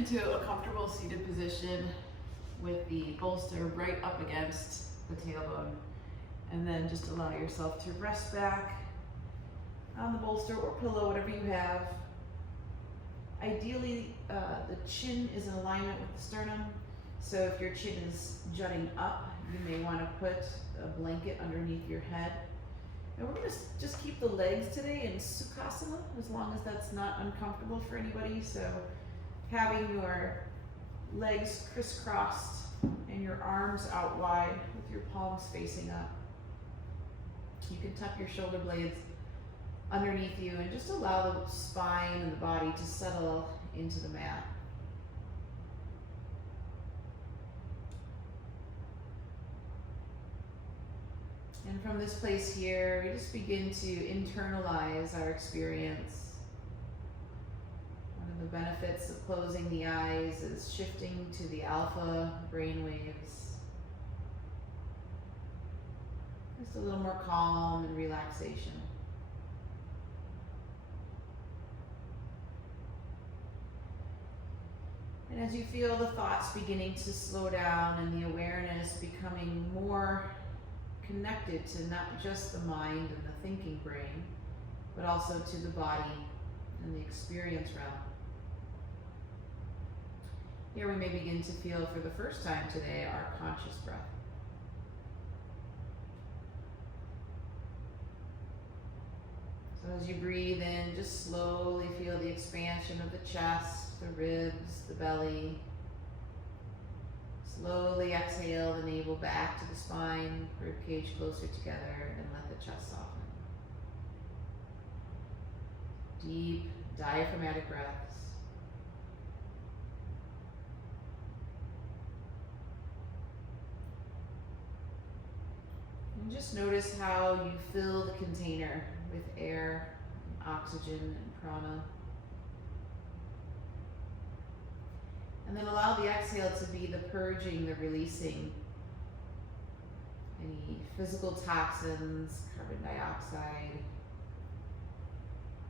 into a comfortable seated position with the bolster right up against the tailbone. And then just allow yourself to rest back on the bolster or pillow, whatever you have. Ideally, the chin is in alignment with the sternum. So if your chin is jutting up, you may want to put a blanket underneath your head. And we're going to just keep the legs today in Sukhasana, as long as that's not uncomfortable for anybody. So having your legs crisscrossed and your arms out wide with your palms facing up. You can tuck your shoulder blades underneath you and just allow the spine and the body to settle into the mat. And from this place here, we just begin to internalize our experience. One of the benefits of closing the eyes is shifting to the alpha brainwaves. Just a little more calm and relaxation. And as you feel the thoughts beginning to slow down and the awareness becoming more connected to not just the mind and the thinking brain, but also to the body and the experience realm. Here we may begin to feel for the first time today our conscious breath. So as you breathe in, just slowly feel the expansion of the chest, the ribs, the belly. Slowly exhale the navel back to the spine, rib cage closer together, and let the chest soften. Deep diaphragmatic breaths. And just notice how you fill the container with air, and oxygen, and prana. And then allow the exhale to be the purging, the releasing. Any physical toxins, carbon dioxide.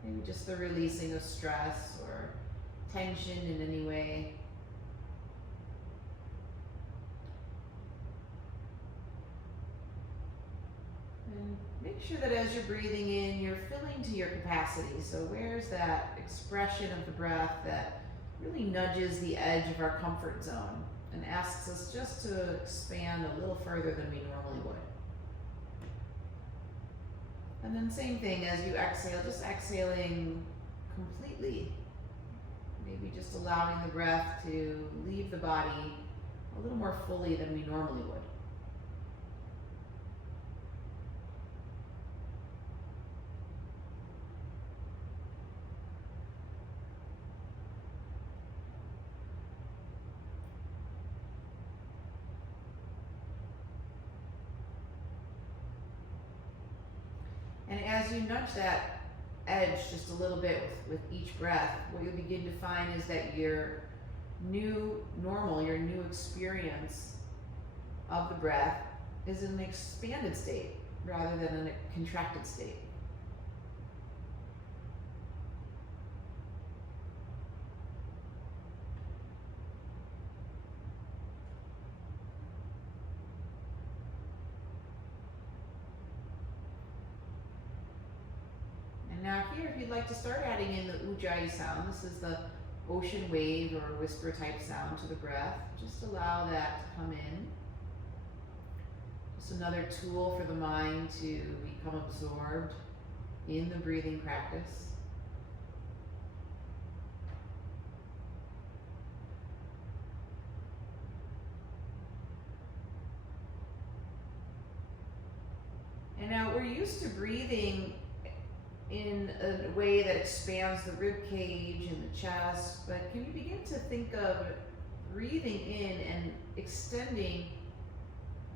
Maybe just the releasing of stress or tension in any way. And make sure that as you're breathing in, you're filling to your capacity. So where's that expression of the breath that really nudges the edge of our comfort zone and asks us just to expand a little further than we normally would. And then same thing as you exhale, just exhaling completely. Maybe just allowing the breath to leave the body a little more fully than we normally would. And as you nudge that edge just a little bit with each breath, what you'll begin to find is that your new normal, your new experience of the breath is an expanded state rather than a contracted state. Now here, if you'd like to start adding in the ujjayi sound, this is the ocean wave or whisper type sound to the breath. Just allow that to come in. Just another tool for the mind to become absorbed in the breathing practice. And now we're used to breathing in a way that expands the rib cage and the chest, but can you begin to think of breathing in and extending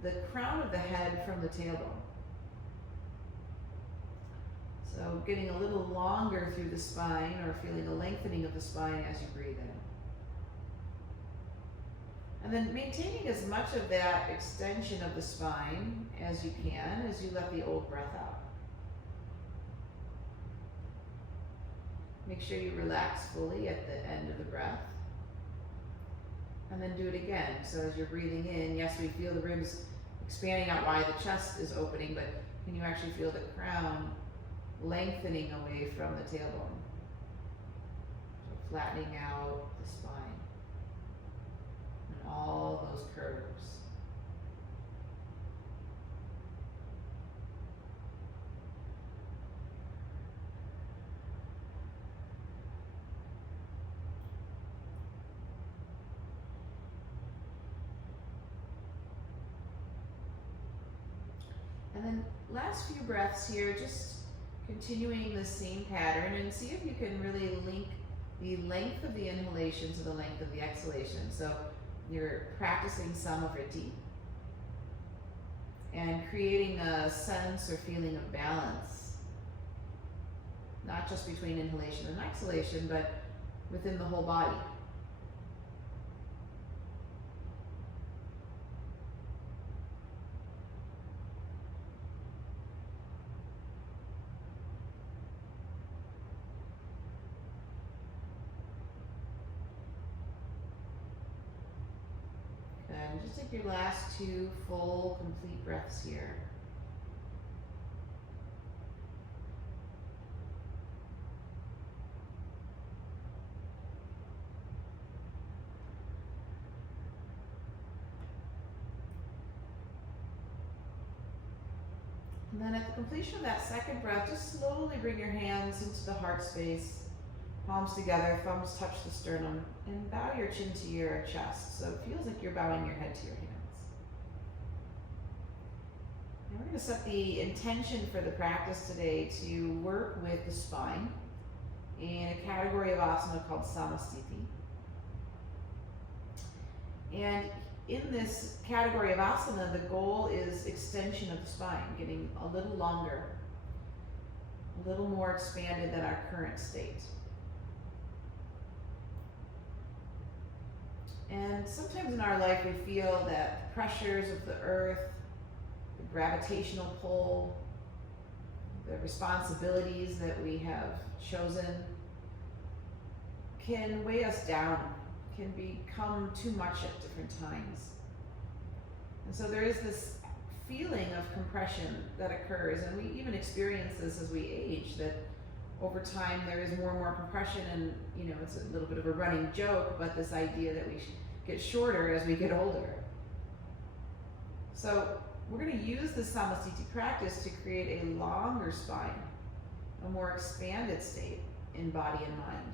the crown of the head from the tailbone? So getting a little longer through the spine or feeling a lengthening of the spine as you breathe in. And then maintaining as much of that extension of the spine as you can as you let the old breath out. Make sure you relax fully at the end of the breath. And then do it again. So as you're breathing in, yes, we feel the ribs expanding out wide, the chest is opening, but can you actually feel the crown lengthening away from the tailbone? So flattening out the spine and all those curves. And then last few breaths here, just continuing the same pattern, and see if you can really link the length of the inhalation to the length of the exhalation. So you're practicing Samavritti and creating a sense or feeling of balance, not just between inhalation and exhalation, but within the whole body. And just take your last two full, complete breaths here. And then at the completion of that second breath, just slowly bring your hands into the heart space. Palms together, thumbs touch the sternum, and bow your chin to your chest. So it feels like you're bowing your head to your hands. And we're going to set the intention for the practice today to work with the spine in a category of asana called Samavritti. And in this category of asana, the goal is extension of the spine, getting a little longer, a little more expanded than our current state. And sometimes in our life we feel that the pressures of the earth, the gravitational pull, the responsibilities that we have chosen can weigh us down, can become too much at different times. And so there is this feeling of compression that occurs, and we even experience this as we age, that over time there is more and more compression, and it's a little bit of a running joke, but this idea that we get shorter as we get older. So we're going to use this Samavritti practice to create a longer spine, a more expanded state in body and mind.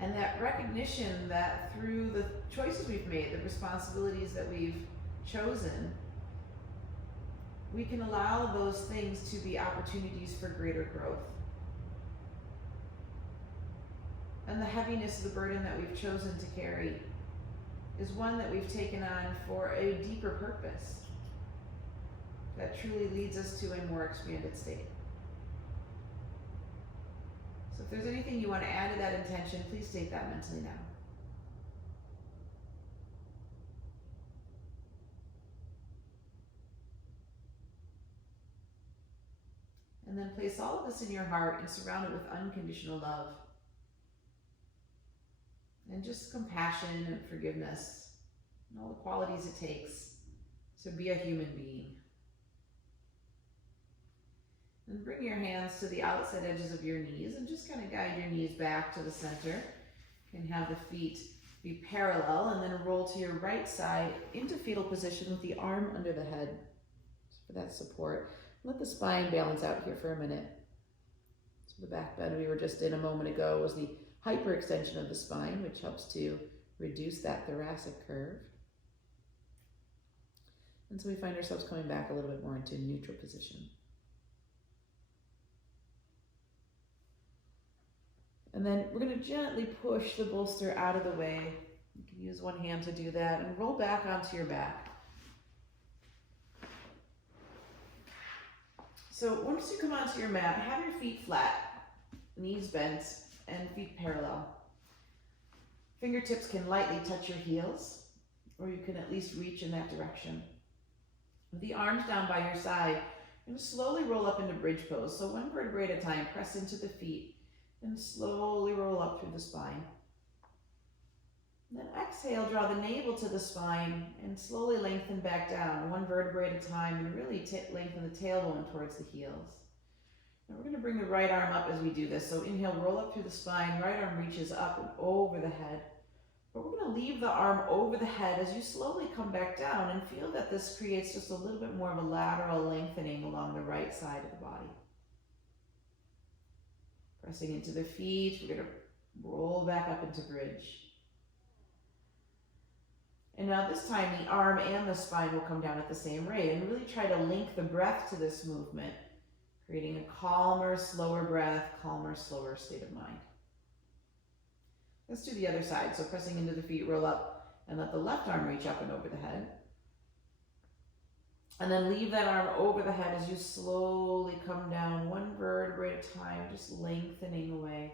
And that recognition that through the choices we've made, the responsibilities that we've chosen, we can allow those things to be opportunities for greater growth. And the heaviness of the burden that we've chosen to carry is one that we've taken on for a deeper purpose that truly leads us to a more expanded state. So if there's anything you want to add to that intention, please state that mentally now. And then place all of this in your heart and surround it with unconditional love. And just compassion and forgiveness, and all the qualities it takes to be a human being. And bring your hands to the outside edges of your knees and just kind of guide your knees back to the center. You can have the feet be parallel, and then roll to your right side into fetal position with the arm under the head for that support. Let the spine balance out here for a minute. So the back bend we were just in a moment ago was the hyperextension of the spine, which helps to reduce that thoracic curve. And so we find ourselves coming back a little bit more into neutral position. And then we're going to gently push the bolster out of the way. You can use one hand to do that, and roll back onto your back. So once you come onto your mat, have your feet flat, knees bent, and feet parallel. Fingertips can lightly touch your heels, or you can at least reach in that direction. With the arms down by your side, you're going to slowly roll up into bridge pose. So one vertebrae at a time, press into the feet, and slowly roll up through the spine. Then exhale, draw the navel to the spine and slowly lengthen back down, one vertebrae at a time, and really lengthen the tailbone towards the heels. And we're going to bring the right arm up as we do this. So inhale, roll up through the spine, right arm reaches up and over the head. But we're going to leave the arm over the head as you slowly come back down and feel that this creates just a little bit more of a lateral lengthening along the right side of the body. Pressing into the feet, we're going to roll back up into bridge. And now this time the arm and the spine will come down at the same rate, and really try to link the breath to this movement, creating a calmer, slower breath, calmer, slower state of mind. Let's do the other side. So pressing into the feet, roll up and let the left arm reach up and over the head. And then leave that arm over the head as you slowly come down, one vertebrae at a time, just lengthening away.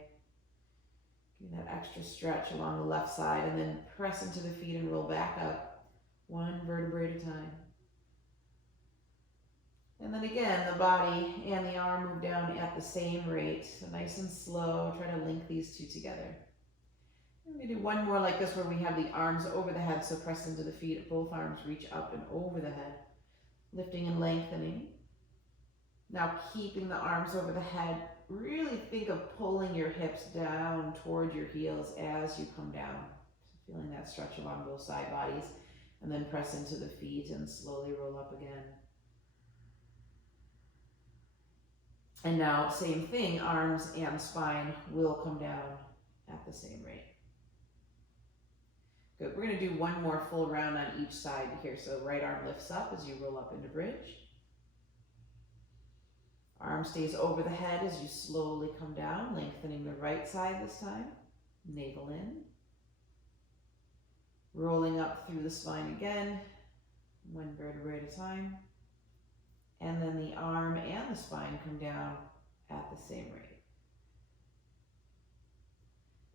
Give that extra stretch along the left side, and then press into the feet and roll back up, one vertebrae at a time. And then again, the body and the arm move down at the same rate. So nice and slow, try to link these two together. And we do one more like this where we have the arms over the head, so press into the feet, both arms reach up and over the head, lifting and lengthening. Now keeping the arms over the head, really think of pulling your hips down toward your heels as you come down. So feeling that stretch along both side bodies, and then press into the feet and slowly roll up again. And now same thing, arms and spine will come down at the same rate. Good, we're going to do one more full round on each side here. So right arm lifts up as you roll up into bridge. Arm stays over the head as you slowly come down, lengthening the right side this time. Navel in. Rolling up through the spine again, one vertebrae at a time. And then the arm and the spine come down at the same rate.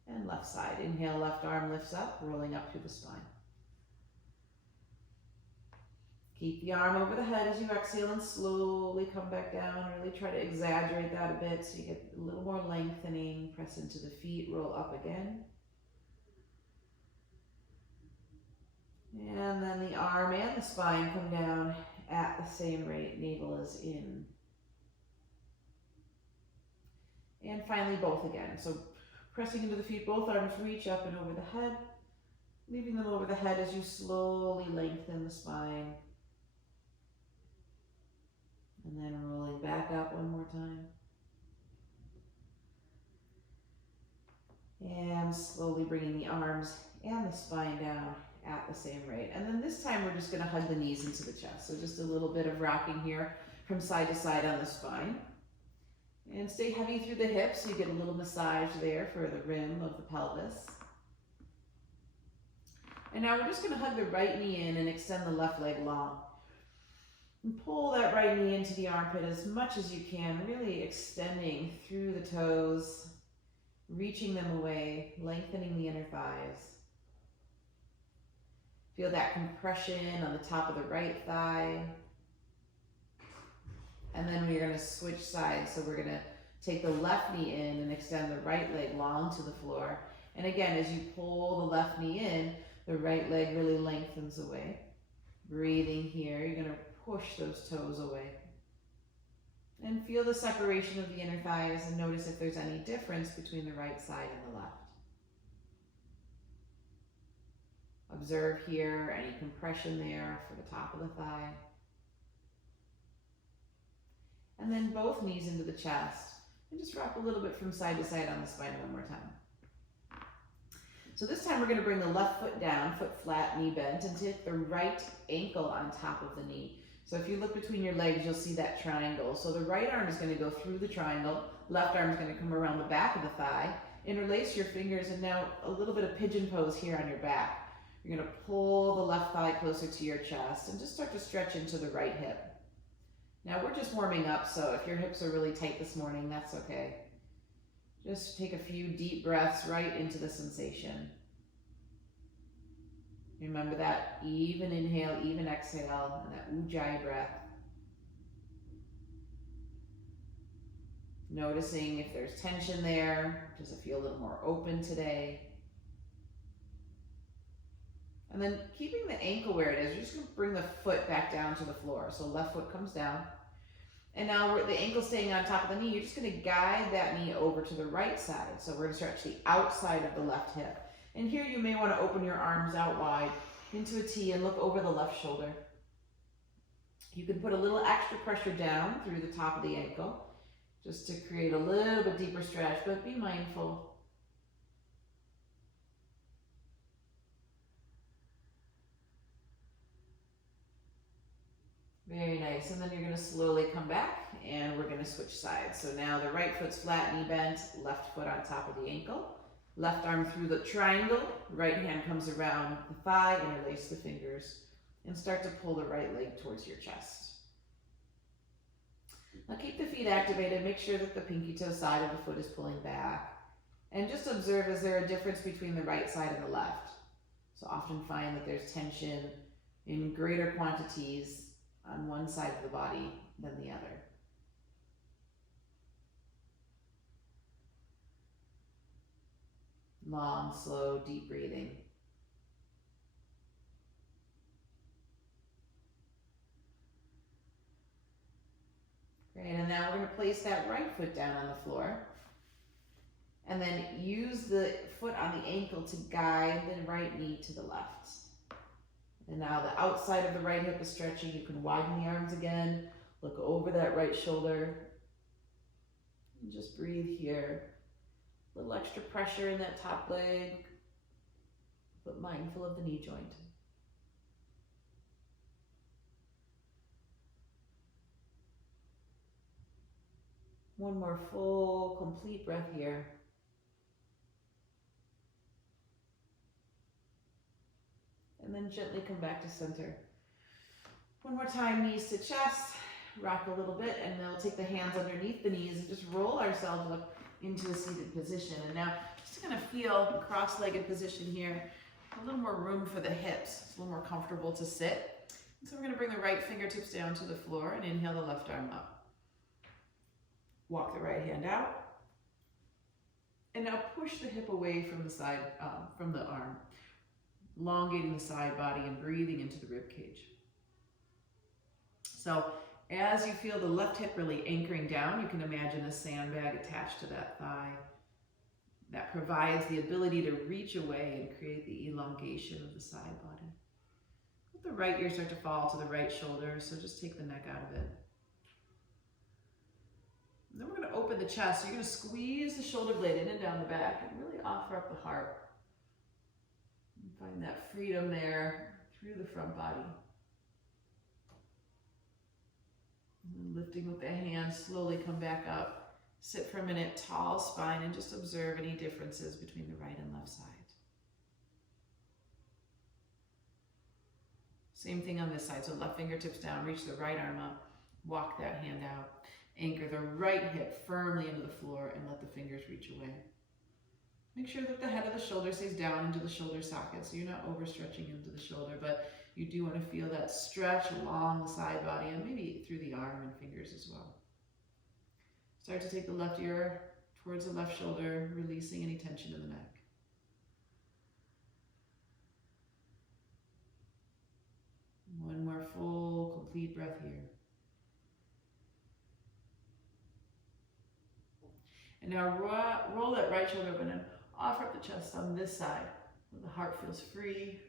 And left side, inhale, left arm lifts up, rolling up through the spine. Keep the arm over the head as you exhale and slowly come back down. Really try to exaggerate that a bit so you get a little more lengthening. Press into the feet, roll up again. And then the arm and the spine come down at the same rate. Navel is in. And finally both again. So pressing into the feet, both arms reach up and over the head. Leaving them over the head as you slowly lengthen the spine. And then rolling back up one more time. And slowly bringing the arms and the spine down at the same rate. And then this time we're just going to hug the knees into the chest. So just a little bit of rocking here from side to side on the spine. And stay heavy through the hips so you get a little massage there for the rim of the pelvis. And now we're just going to hug the right knee in and extend the left leg long. And pull that right knee into the armpit as much as you can, really extending through the toes, reaching them away, lengthening the inner thighs. Feel that compression on the top of the right thigh. And then we're going to switch sides. So we're going to take the left knee in and extend the right leg long to the floor. And again, as you pull the left knee in, the right leg really lengthens away. Breathing here, you're going to push those toes away. And feel the separation of the inner thighs and notice if there's any difference between the right side and the left. Observe here any compression there for the top of the thigh. And then both knees into the chest. And just rock a little bit from side to side on the spine one more time. So this time we're going to bring the left foot down, foot flat, knee bent, and take the right ankle on top of the knee. So if you look between your legs, you'll see that triangle. So the right arm is going to go through the triangle, left arm is going to come around the back of the thigh. Interlace your fingers, and now a little bit of pigeon pose here on your back. You're going to pull the left thigh closer to your chest and just start to stretch into the right hip. Now we're just warming up, so if your hips are really tight this morning, that's okay. Just take a few deep breaths right into the sensation. Remember that even inhale, even exhale, and that ujjayi breath. Noticing if there's tension there. Does it feel a little more open today? And then keeping the ankle where it is, you're just going to bring the foot back down to the floor. So left foot comes down. And now the ankle staying on top of the knee, you're just going to guide that knee over to the right side. So we're going to stretch the outside of the left hip. And here you may want to open your arms out wide into a T and look over the left shoulder. You can put a little extra pressure down through the top of the ankle just to create a little bit deeper stretch, but be mindful. Very nice. And then you're going to slowly come back and we're going to switch sides. So now the right foot's flat, knee bent, left foot on top of the ankle. Left arm through the triangle, right hand comes around the thigh, interlace the fingers, and start to pull the right leg towards your chest. Now keep the feet activated, make sure that the pinky toe side of the foot is pulling back, and just observe, is there a difference between the right side and the left? So often find that there's tension in greater quantities on one side of the body than the other. Long, slow, deep breathing. Great, and now we're going to place that right foot down on the floor. And then use the foot on the ankle to guide the right knee to the left. And now the outside of the right hip is stretching. You can widen the arms again. Look over that right shoulder. And just breathe here. A little extra pressure in that top leg, but mindful of the knee joint. One more full, complete breath here. And then gently come back to center. One more time, knees to chest, rock a little bit, and then we'll take the hands underneath the knees and just roll ourselves up into a seated position. And now just gonna feel cross-legged position here, a little more room for the hips. It's a little more comfortable to sit. And so we're gonna bring the right fingertips down to the floor and inhale the left arm up. Walk the right hand out. And now push the hip away from the side, from the arm, elongating the side body and breathing into the rib cage. So as you feel the left hip really anchoring down, you can imagine a sandbag attached to that thigh that provides the ability to reach away and create the elongation of the side body. Let the right ear start to fall to the right shoulder, so just take the neck out of it. And then we're going to open the chest. So you're going to squeeze the shoulder blade in and down the back and really offer up the heart. And find that freedom there through the front body. And lifting with the hands, slowly come back up. Sit for a minute, tall spine, and just observe any differences between the right and left side. Same thing on this side, so left fingertips down, reach the right arm up, walk that hand out, anchor the right hip firmly into the floor, and let the fingers reach away. Make sure that the head of the shoulder stays down into the shoulder socket, so you're not overstretching into the shoulder, but you do want to feel that stretch along the side body and maybe through the arm and fingers as well. Start to take the left ear towards the left shoulder, releasing any tension in the neck. One more full, complete breath here. And now roll that right shoulder open and offer up the chest on this side. Where the heart feels free.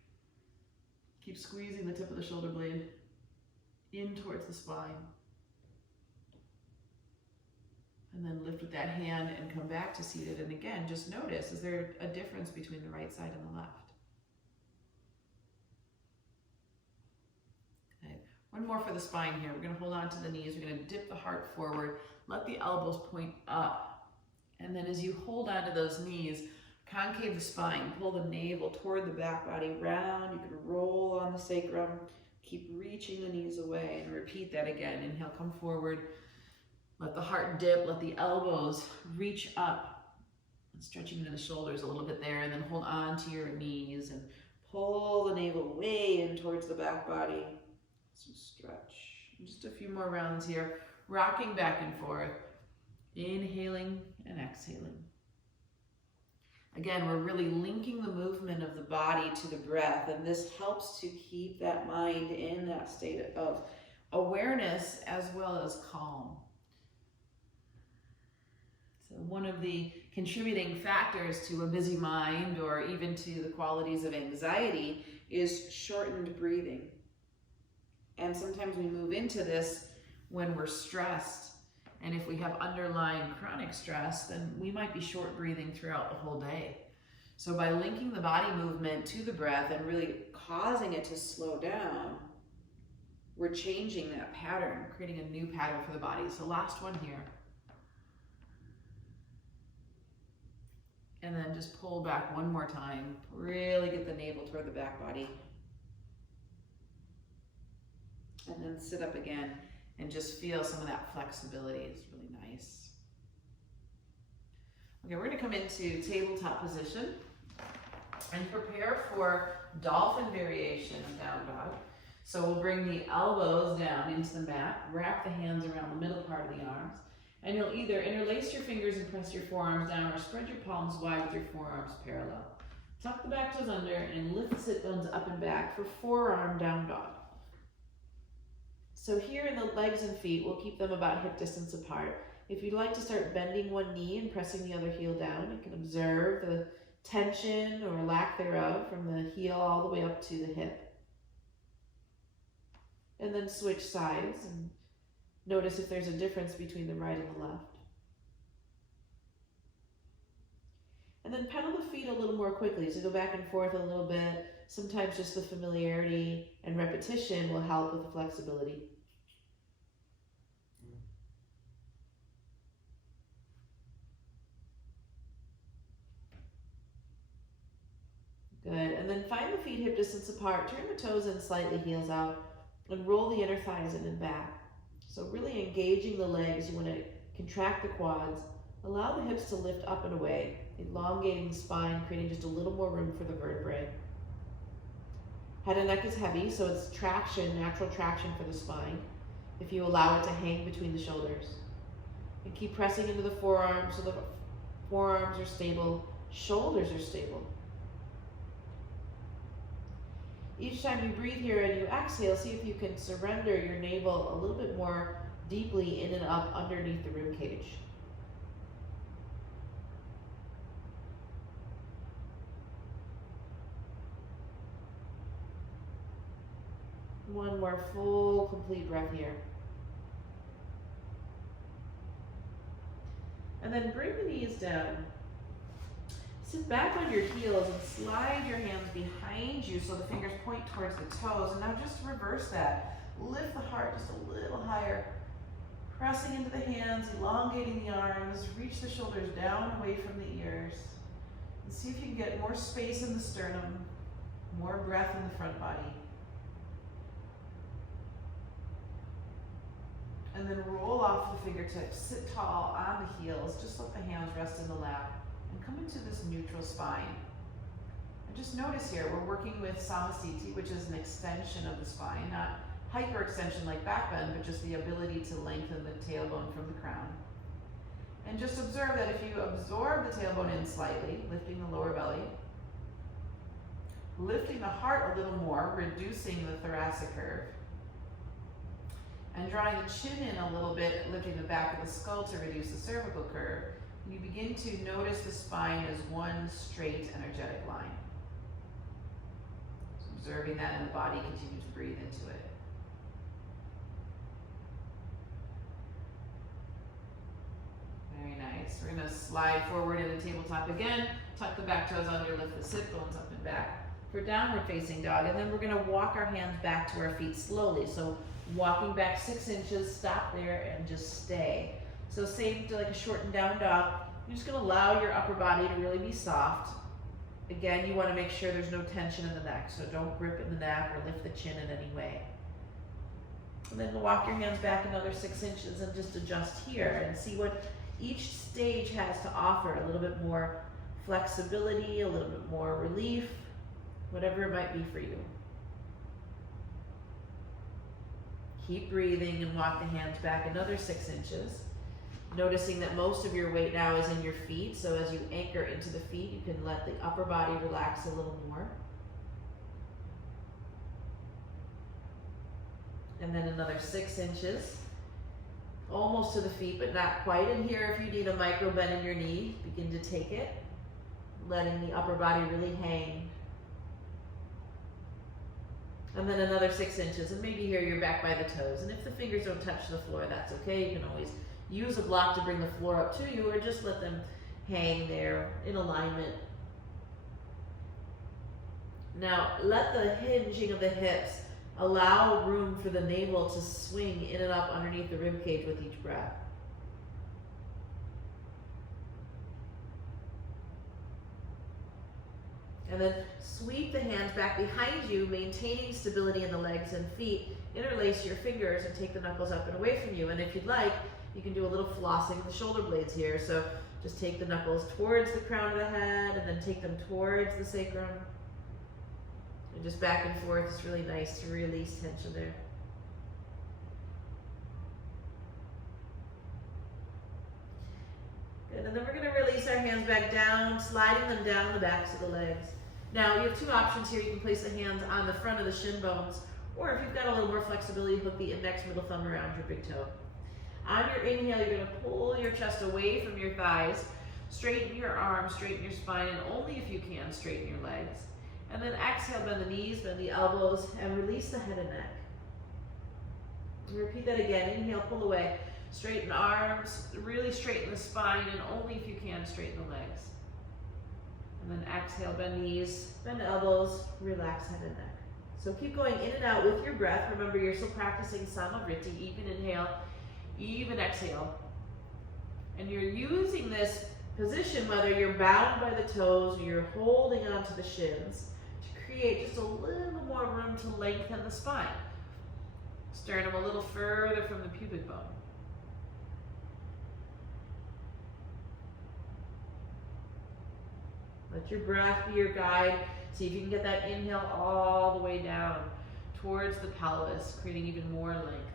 Keep squeezing the tip of the shoulder blade in towards the spine. And then lift with that hand and come back to seated. And again, just notice, is there a difference between the right side and the left? Okay. One more for the spine here. We're going to hold on to the knees. We're going to dip the heart forward. Let the elbows point up. And then as you hold onto those knees, concave the spine, pull the navel toward the back body round. You can roll on the sacrum, keep reaching the knees away, and repeat that again. Inhale, come forward. Let the heart dip, let the elbows reach up. And stretching into the shoulders a little bit there, and then hold on to your knees and pull the navel way in towards the back body. So stretch. Just a few more rounds here, rocking back and forth. Inhaling and exhaling. Again, we're really linking the movement of the body to the breath. And this helps to keep that mind in that state of awareness as well as calm. So one of the contributing factors to a busy mind, or even to the qualities of anxiety, is shortened breathing. And sometimes we move into this when we're stressed. And if we have underlying chronic stress, then we might be short breathing throughout the whole day. So by linking the body movement to the breath and really causing it to slow down, we're changing that pattern, creating a new pattern for the body. So last one here. And then just pull back one more time. Really get the navel toward the back body. And then sit up again and just feel some of that flexibility. It's really nice. Okay, we're gonna come into tabletop position and prepare for dolphin variation of down dog. So we'll bring the elbows down into the mat, wrap the hands around the middle part of the arms, and you'll either interlace your fingers and press your forearms down, or spread your palms wide with your forearms parallel. Tuck the back toes under and lift the sit bones up and back for forearm down dog. So here in the legs and feet, we'll keep them about hip distance apart. If you'd like to start bending one knee and pressing the other heel down, you can observe the tension or lack thereof from the heel all the way up to the hip. And then switch sides and notice if there's a difference between the right and the left. And then pedal the feet a little more quickly, so go back and forth a little bit. Sometimes just the familiarity and repetition will help with the flexibility. Good, and then find the feet hip distance apart, turn the toes in slightly, heels out, and roll the inner thighs in and back. So really engaging the legs, you want to contract the quads, allow the hips to lift up and away, elongating the spine, creating just a little more room for the vertebrae. Head and neck is heavy, so it's traction, natural traction for the spine, if you allow it to hang between the shoulders. And keep pressing into the forearms so the forearms are stable, shoulders are stable. Each time you breathe here and you exhale, see if you can surrender your navel a little bit more deeply in and up underneath the rib cage. One more full, complete breath here. And then bring the knees down. Sit back on your heels and slide your hands behind you so the fingers point towards the toes. And now just reverse that. Lift the heart just a little higher. Pressing into the hands, elongating the arms. Reach the shoulders down away from the ears. And see if you can get more space in the sternum, more breath in the front body. And then roll off the fingertips. Sit tall on the heels. Just let the hands rest in the lap. And come into this neutral spine. And just notice here, we're working with Samavritti, which is an extension of the spine, not hyperextension like back bend, but just the ability to lengthen the tailbone from the crown. And just observe that if you absorb the tailbone in slightly, lifting the lower belly, lifting the heart a little more, reducing the thoracic curve, and drawing the chin in a little bit, lifting the back of the skull to reduce the cervical curve, you begin to notice the spine as one straight, energetic line. So observing that in the body, continue to breathe into it. Very nice. We're going to slide forward in the tabletop again, tuck the back toes under, lift the sit bones up and back for downward facing dog. And then we're going to walk our hands back to our feet slowly. So walking back 6 inches, stop there and just stay. So same to like a shortened down dog. You're just going to allow your upper body to really be soft. Again, you want to make sure there's no tension in the neck, so don't grip in the neck or lift the chin in any way. And then walk your hands back another 6 inches and just adjust here and see what each stage has to offer. A little bit more flexibility, a little bit more relief, whatever it might be for you. Keep breathing and walk the hands back another 6 inches. Noticing that most of your weight now is in your feet, so as you anchor into the feet, you can let the upper body relax a little more. And then another 6 inches, almost to the feet, but not quite. And here, if you need a micro bend in your knee, begin to take it, letting the upper body really hang. And then another 6 inches, and maybe here you're back by the toes. And if the fingers don't touch the floor, that's okay. You can always use a block to bring the floor up to you, or just let them hang there in alignment. Now, let the hinging of the hips allow room for the navel to swing in and up underneath the rib cage with each breath. And then sweep the hands back behind you, maintaining stability in the legs and feet. Interlace your fingers and take the knuckles up and away from you. And if you'd like, you can do a little flossing of the shoulder blades here. So just take the knuckles towards the crown of the head and then take them towards the sacrum. And just back and forth. It's really nice to release tension there. Good, and then we're going to release our hands back down, sliding them down the backs of the legs. Now, you have 2 options here. You can place the hands on the front of the shin bones, or if you've got a little more flexibility, hook the index middle thumb around your big toe. On your inhale, you're going to pull your chest away from your thighs, straighten your arms, straighten your spine, and only if you can, straighten your legs. And then exhale, bend the knees, bend the elbows, and release the head and neck. And repeat that again. Inhale, pull away, straighten arms, really straighten the spine, and only if you can, straighten the legs. And then exhale, bend knees, bend elbows, relax head and neck. So keep going in and out with your breath. Remember, you're still practicing Samavritti, even inhale, even exhale. And you're using this position, whether you're bound by the toes or you're holding onto the shins, to create just a little more room to lengthen the spine. Sternum a little further from the pubic bone. Let your breath be your guide. See if you can get that inhale all the way down towards the pelvis, creating even more length.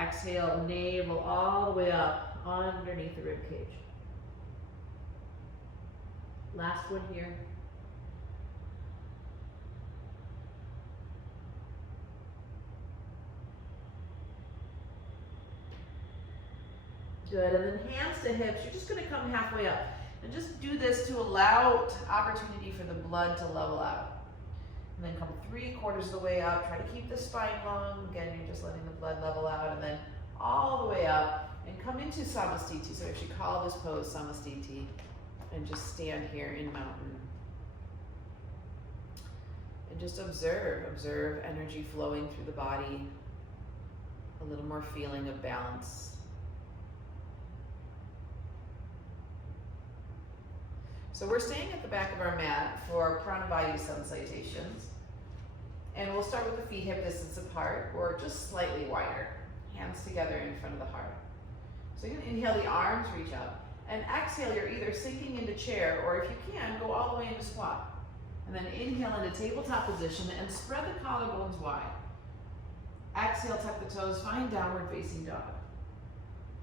Exhale, navel all the way up underneath the rib cage. Last one here. Good, and then hands to hips. You're just going to come halfway up. And just do this to allow opportunity for the blood to level out. And then come 3/4 of the way up. Try to keep the spine long. Again, you're just letting the blood level out. And then all the way up. And come into Samavritti. So I actually call this pose Samavritti. And just stand here in mountain. And just observe. Observe energy flowing through the body. A little more feeling of balance. So we're staying at the back of our mat for Pranavayu sun salutations. And we'll start with the feet hip distance apart or just slightly wider. Hands together in front of the heart. So you can inhale, the arms reach up. And exhale, you're either sinking into chair or if you can, go all the way into squat. And then inhale into tabletop position and spread the collarbones wide. Exhale, tuck the toes, find downward facing dog.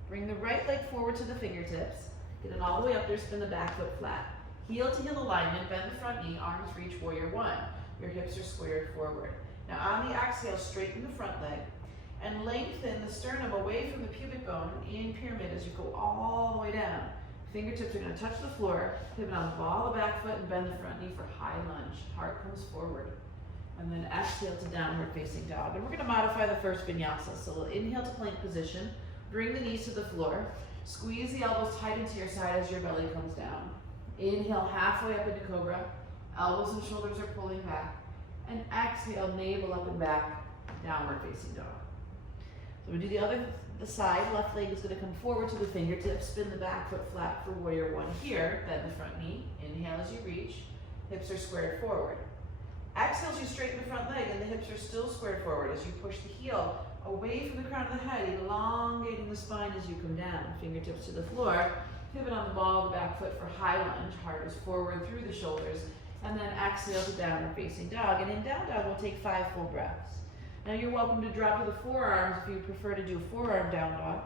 Bring the right leg forward to the fingertips. Get it all the way up there, spin the back foot flat. Heel to heel alignment, bend the front knee, arms reach warrior one. Your hips are squared forward. Now on the exhale, straighten the front leg and lengthen the sternum away from the pubic bone in pyramid as you go all the way down. Fingertips are going to touch the floor, pivot on the ball of the back foot and bend the front knee for high lunge. Heart comes forward. And then exhale to downward facing dog. And we're going to modify the first vinyasa. So we'll inhale to plank position, bring the knees to the floor, squeeze the elbows tight into your side as your belly comes down. Inhale halfway up into cobra, elbows and shoulders are pulling back, and exhale, navel up and back, downward facing dog. So we do the side, left leg is going to come forward to the fingertips, spin the back foot flat for warrior one here, bend the front knee, inhale as you reach, hips are squared forward. Exhale as you straighten the front leg and the hips are still squared forward as you push the heel away from the crown of the head, elongating the spine as you come down, fingertips to the floor. Pivot on the ball of the back foot for high lunge, heart is forward through the shoulders, and then exhale to downward facing dog. And in down dog, we'll take 5 full breaths. Now you're welcome to drop to the forearms if you prefer to do forearm down dog.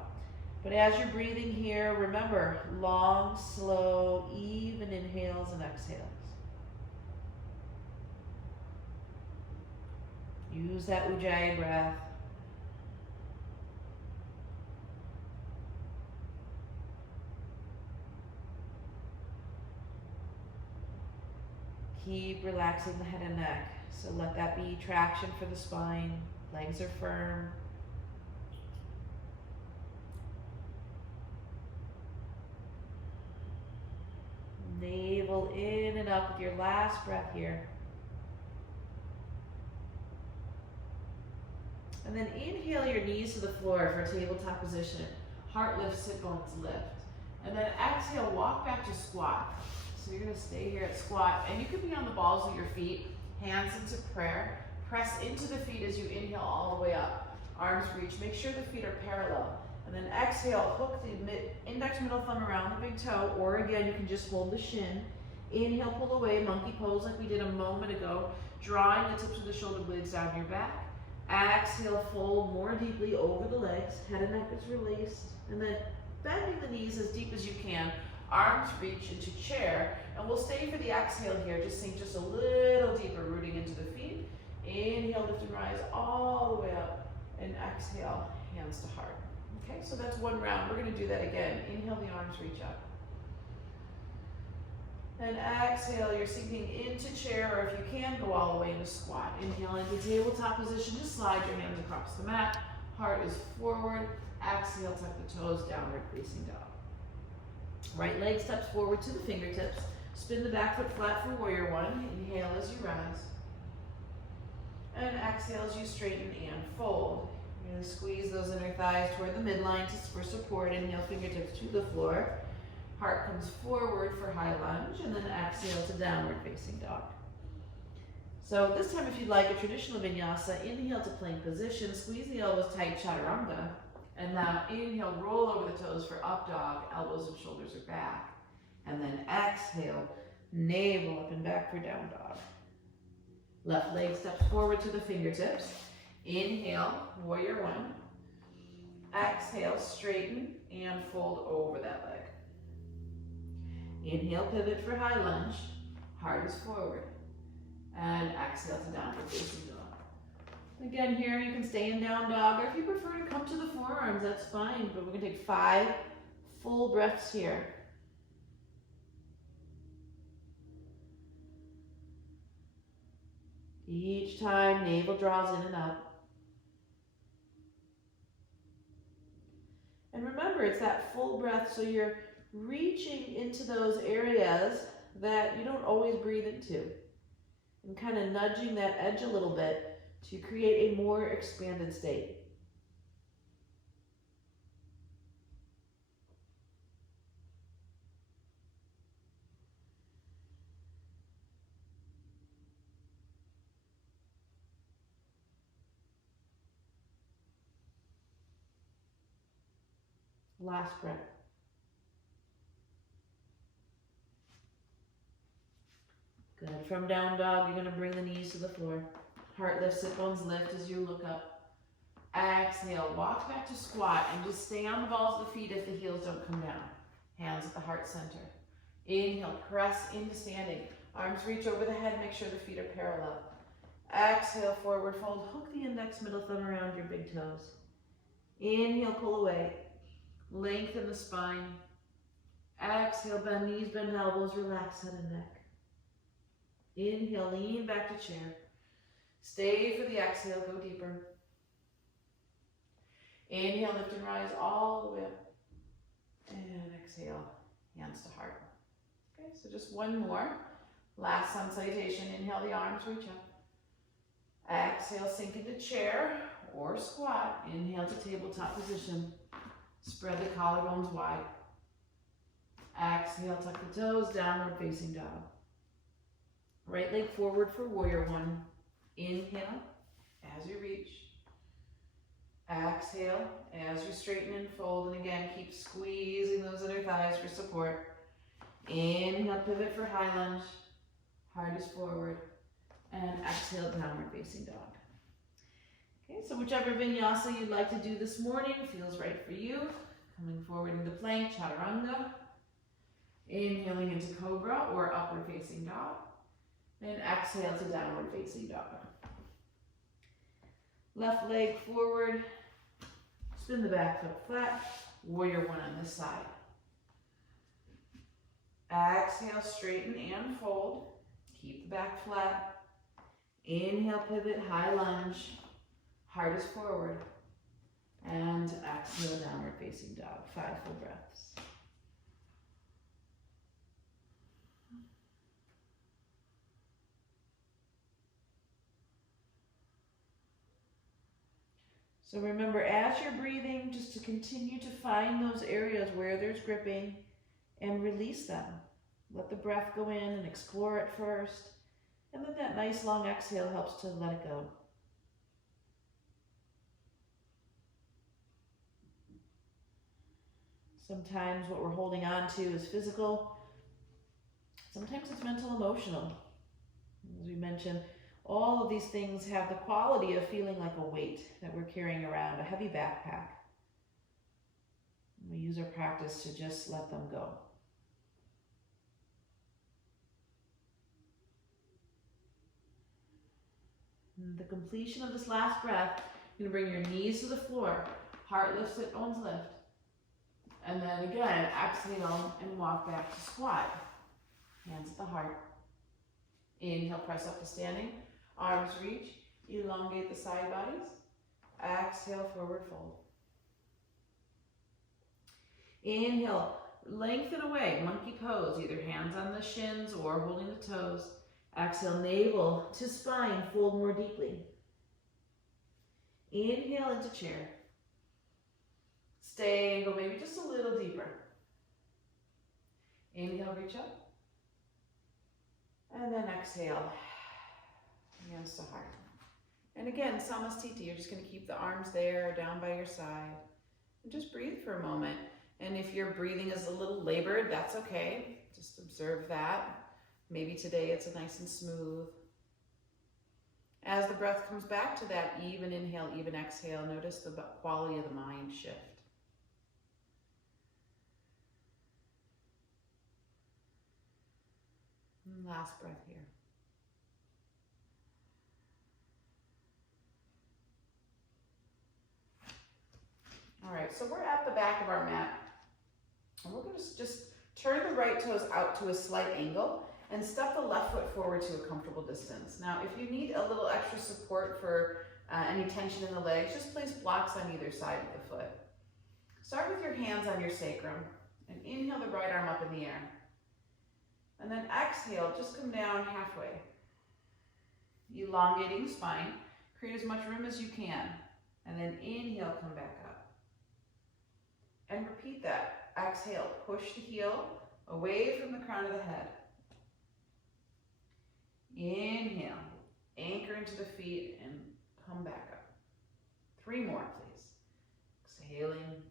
But as you're breathing here, remember, long, slow, even inhales and exhales. Use that Ujjayi breath. keep relaxing the head and neck. So let that be traction for the spine. Legs are firm. Navel in and up with your last breath here. And then inhale your knees to the floor for tabletop position. Heart lift, sit bones lift. And then exhale, walk back to squat. So you're gonna stay here at squat, and you could be on the balls of your feet, hands into prayer. Press into the feet as you inhale all the way up. Arms reach, make sure the feet are parallel. And then exhale, hook the index middle thumb around the big toe, or again, you can just hold the shin. Inhale, pull away, monkey pose like we did a moment ago, drawing the tips of the shoulder blades down your back. Exhale, fold more deeply over the legs, head and neck is released, and then bending the knees as deep as you can, arms reach into chair, and we'll stay for the exhale here, just sink just a little deeper, rooting into the feet. Inhale, lift and rise all the way up, and exhale, hands to heart. Okay, so that's one round. We're gonna do that again. Inhale, the arms reach up. And exhale, you're sinking into chair, or if you can, go all the way into squat. Inhale into tabletop position, just slide your hands across the mat. Heart is forward. Exhale, tuck the toes, downward facing dog. Right leg steps forward to the fingertips. Spin the back foot flat for warrior one. Inhale as you rise. And exhale as you straighten and fold. You're going to squeeze those inner thighs toward the midline for support. Inhale, fingertips to the floor. Heart comes forward for high lunge, and then exhale to downward facing dog. So this time, if you'd like a traditional vinyasa, inhale to plank position, squeeze the elbows tight, chaturanga, and now inhale, roll over the toes for up dog, elbows and shoulders are back, and then exhale, navel up and back for down dog. Left leg steps forward to the fingertips. Inhale, warrior one. Exhale, straighten and fold over that leg. Inhale, pivot for high lunge. Heart is forward. And exhale to downward facing dog. Again, here you can stay in down dog, or if you prefer to come to the forearms, that's fine. But we're going to take 5 full breaths here. Each time, navel draws in and up. And remember, it's that full breath, so you're reaching into those areas that you don't always breathe into, and kind of nudging that edge a little bit to create a more expanded state. Last breath. Good. From down dog, you're going to bring the knees to the floor. Heart lift, sit bones lift as you look up. Exhale, walk back to squat and just stay on the balls of the feet if the heels don't come down. Hands at the heart center. Inhale, press into standing. Arms reach over the head, make sure the feet are parallel. Exhale, forward fold. Hook the index, middle thumb around your big toes. Inhale, pull away. Lengthen the spine. Exhale, bend knees, bend elbows, relax head and neck. Inhale, lean back to chair. Stay for the exhale, go deeper. Inhale, lift and rise all the way up. And exhale, hands to heart. Okay, so just one more. Last sun salutation. Inhale, the arms reach up. Exhale, sink into chair or squat. Inhale to tabletop position. Spread the collarbones wide. Exhale, tuck the toes, downward facing dog. Right leg forward for warrior one. Inhale as you reach. Exhale as you straighten and fold. And again, keep squeezing those inner thighs for support. Inhale, pivot for high lunge. Heart is forward. And exhale, downward facing dog. Okay, so whichever vinyasa you'd like to do this morning feels right for you. Coming forward into plank, chaturanga. Inhaling into cobra or upward facing dog. And exhale to downward facing dog. Left leg forward. Spin the back foot flat. Warrior one on this side. Exhale, straighten and fold. Keep the back flat. Inhale, pivot, high lunge. Heart is forward. And exhale, downward facing dog. 5 full breaths. So remember, as you're breathing, just to continue to find those areas where there's gripping and release them. Let the breath go in and explore it first. And then that nice long exhale helps to let it go. Sometimes what we're holding on to is physical. Sometimes it's mental, emotional. As we mentioned, all of these things have the quality of feeling like a weight that we're carrying around, a heavy backpack. We use our practice to just let them go. And the completion of this last breath, you're going to bring your knees to the floor, heart lifts, sit bones lift. And then again, exhale and walk back to squat. Hands at the heart. Inhale, press up to standing. Arms reach. Elongate the side bodies. Exhale, forward fold. Inhale, lengthen away, monkey pose. Either hands on the shins or holding the toes. Exhale, navel to spine, fold more deeply. Inhale into chair. Stay and go maybe just a little deeper. Inhale, reach up. And then exhale, against the heart. And again, Samavritti, you're just going to keep the arms there, down by your side. And just breathe for a moment. And if your breathing is a little labored, that's okay. Just observe that. Maybe today it's nice and smooth. As the breath comes back to that even inhale, even exhale, notice the quality of the mind shift. And last breath here. All right, so we're at the back of our mat. And we're going to just turn the right toes out to a slight angle and step the left foot forward to a comfortable distance. Now, if you need a little extra support for any tension in the legs, just place blocks on either side of the foot. Start with your hands on your sacrum and inhale the right arm up in the air. And then exhale, just come down halfway. Elongating the spine, create as much room as you can. And then inhale, come back up. And repeat that. Exhale, push the heel away from the crown of the head. Inhale, anchor into the feet and come back up. 3 more, please. Exhaling.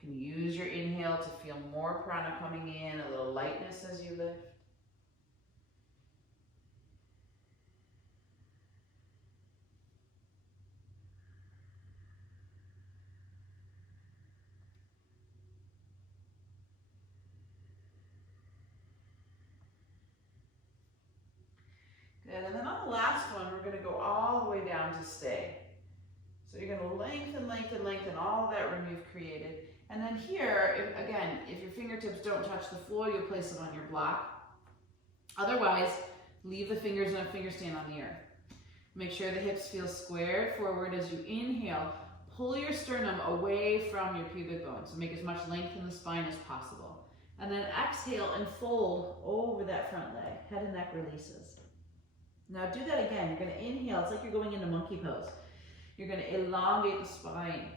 You can use your inhale to feel more prana coming in, a little lightness as you lift. Good, and then on the last one, we're going to go all the way down to stay. So you're going to lengthen, lengthen, lengthen all that room you've created. And then here, if your fingertips don't touch the floor, you'll place them on your block. Otherwise, leave the fingers in a finger stand on the earth. Make sure the hips feel squared forward as you inhale. Pull your sternum away from your pubic bone. So make as much length in the spine as possible. And then exhale and fold over that front leg. Head and neck releases. Now do that again. You're going to inhale. It's like you're going into monkey pose. You're going to elongate the spine.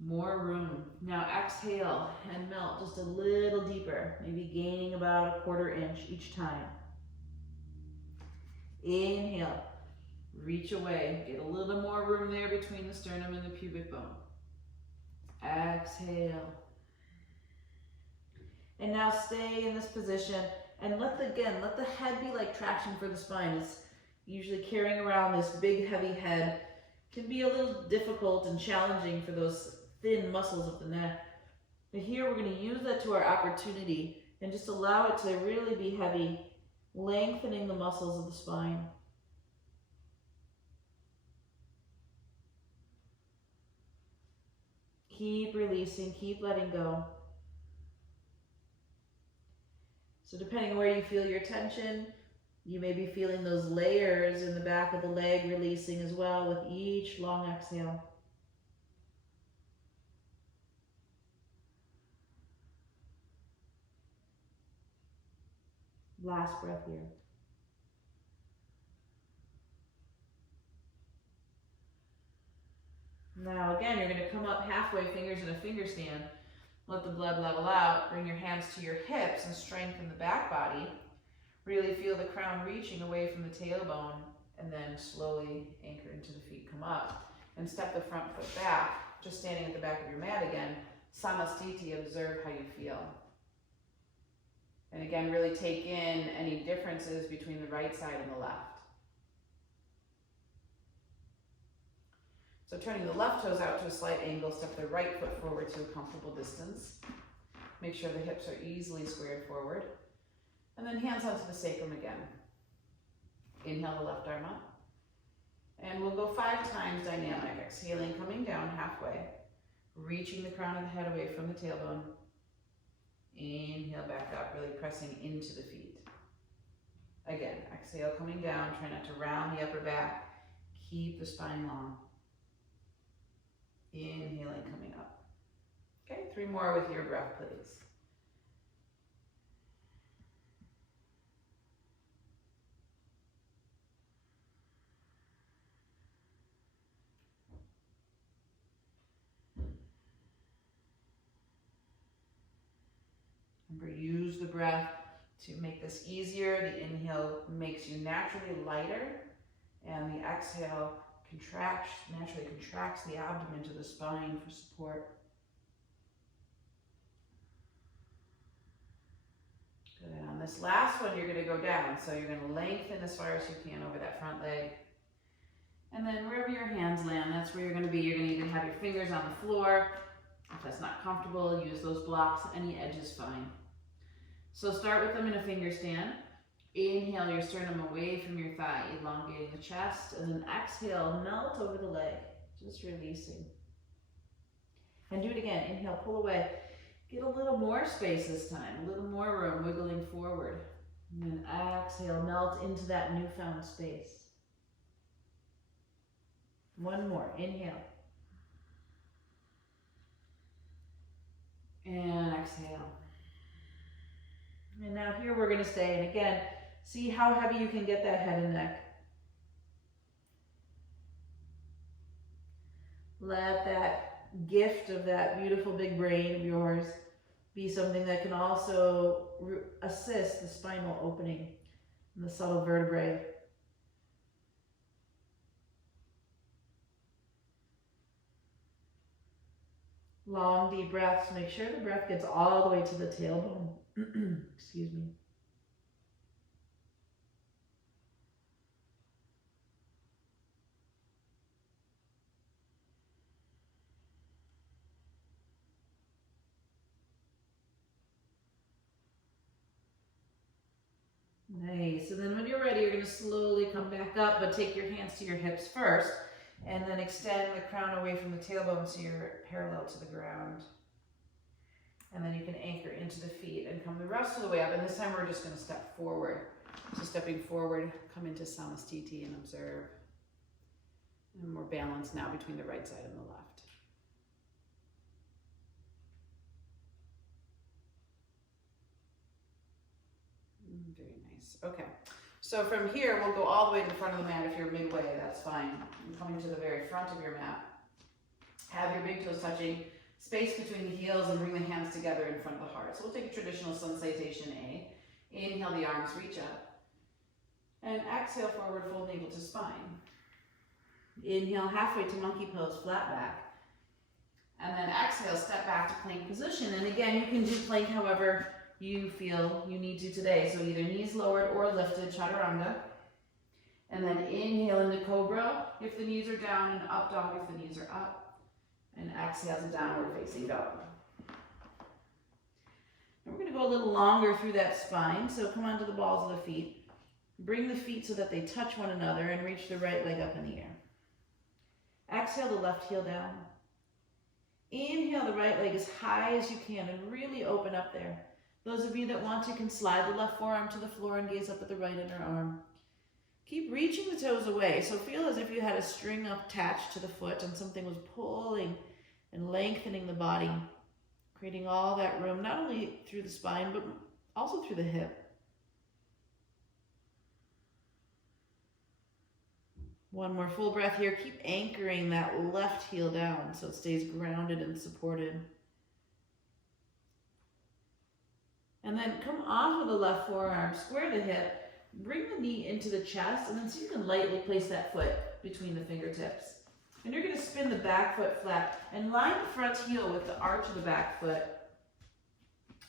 More room. Now exhale and melt just a little deeper, maybe gaining about 1/4 inch each time. Inhale, reach away, get a little more room there between the sternum and the pubic bone. Exhale. And now stay in this position and let the head be like traction for the spine. It's usually carrying around this big heavy head can be a little difficult and challenging for those thin muscles of the neck. But here we're going to use that to our opportunity and just allow it to really be heavy, lengthening the muscles of the spine. Keep releasing, keep letting go. So depending on where you feel your tension, you may be feeling those layers in the back of the leg releasing as well with each long exhale. Last breath here. Now again, you're going to come up halfway, fingers in a finger stand. Let the blood level out. Bring your hands to your hips and strengthen the back body. Really feel the crown reaching away from the tailbone, and then slowly anchor into the feet. Come up and step the front foot back. Just standing at the back of your mat again. Samavritti, observe how you feel. And again, really take in any differences between the right side and the left. So turning the left toes out to a slight angle, step the right foot forward to a comfortable distance. Make sure the hips are easily squared forward. And then hands onto the sacrum again. Inhale the left arm up. And we'll go 5 times dynamic. Exhaling, coming down halfway. Reaching the crown of the head away from the tailbone. Inhale back up, really pressing into the feet. Again, exhale, coming down. Try not to round the upper back. Keep the spine long. Inhaling, coming up. Okay, 3 more with your breath, please. Remember, use the breath to make this easier. The inhale makes you naturally lighter, and the exhale naturally contracts the abdomen to the spine for support. Good. On this last one, you're going to go down. So you're going to lengthen as far as you can over that front leg. And then wherever your hands land, that's where you're going to be. You're going to either have your fingers on the floor. If that's not comfortable, use those blocks. Any edge is fine. So start with them in a finger stand. Inhale your sternum away from your thigh, elongating the chest, and then exhale, melt over the leg, just releasing. And do it again. Inhale, pull away. Get a little more space this time, a little more room, wiggling forward. And then exhale, melt into that newfound space. One more. Inhale. And exhale. And now here we're going to stay. And again, see how heavy you can get that head and neck. Let that gift of that beautiful big brain of yours be something that can also assist the spinal opening and the subtle vertebrae. Long, deep breaths. Make sure the breath gets all the way to the tailbone. Excuse me. Nice. And then when you're ready, you're going to slowly come back up, but take your hands to your hips first, and then extend the crown away from the tailbone so you're parallel to the ground. And then you can anchor into the feet and come the rest of the way up. And this time we're just going to step forward. So stepping forward, come into Samavritti and observe. And more balance now between the right side and the left. Very nice. Okay. So from here, we'll go all the way to the front of the mat. If you're midway, that's fine. I'm coming to the very front of your mat. Have your big toes touching. Space between the heels, and bring the hands together in front of the heart. So we'll take a traditional sun salutation A. Inhale, the arms reach up. And exhale, forward fold navel to spine. Inhale, halfway to monkey pose, flat back. And then exhale, step back to plank position. And again, you can do plank however you feel you need to today. So either knees lowered or lifted, chaturanga. And then inhale into cobra if the knees are down, and up dog if the knees are up. And exhale to downward facing dog. And we're going to go a little longer through that spine. So come onto the balls of the feet. Bring the feet so that they touch one another and reach the right leg up in the air. Exhale the left heel down. Inhale the right leg as high as you can and really open up there. Those of you that want to can slide the left forearm to the floor and gaze up at the right inner arm. Keep reaching the toes away. So feel as if you had a string attached to the foot and something was pulling and lengthening the body, creating all that room, not only through the spine, but also through the hip. One more full breath here. Keep anchoring that left heel down so it stays grounded and supported. And then come off of the left forearm, square the hip, bring the knee into the chest, and then see if you can lightly place that foot between the fingertips. And you're going to spin the back foot flat and line the front heel with the arch of the back foot.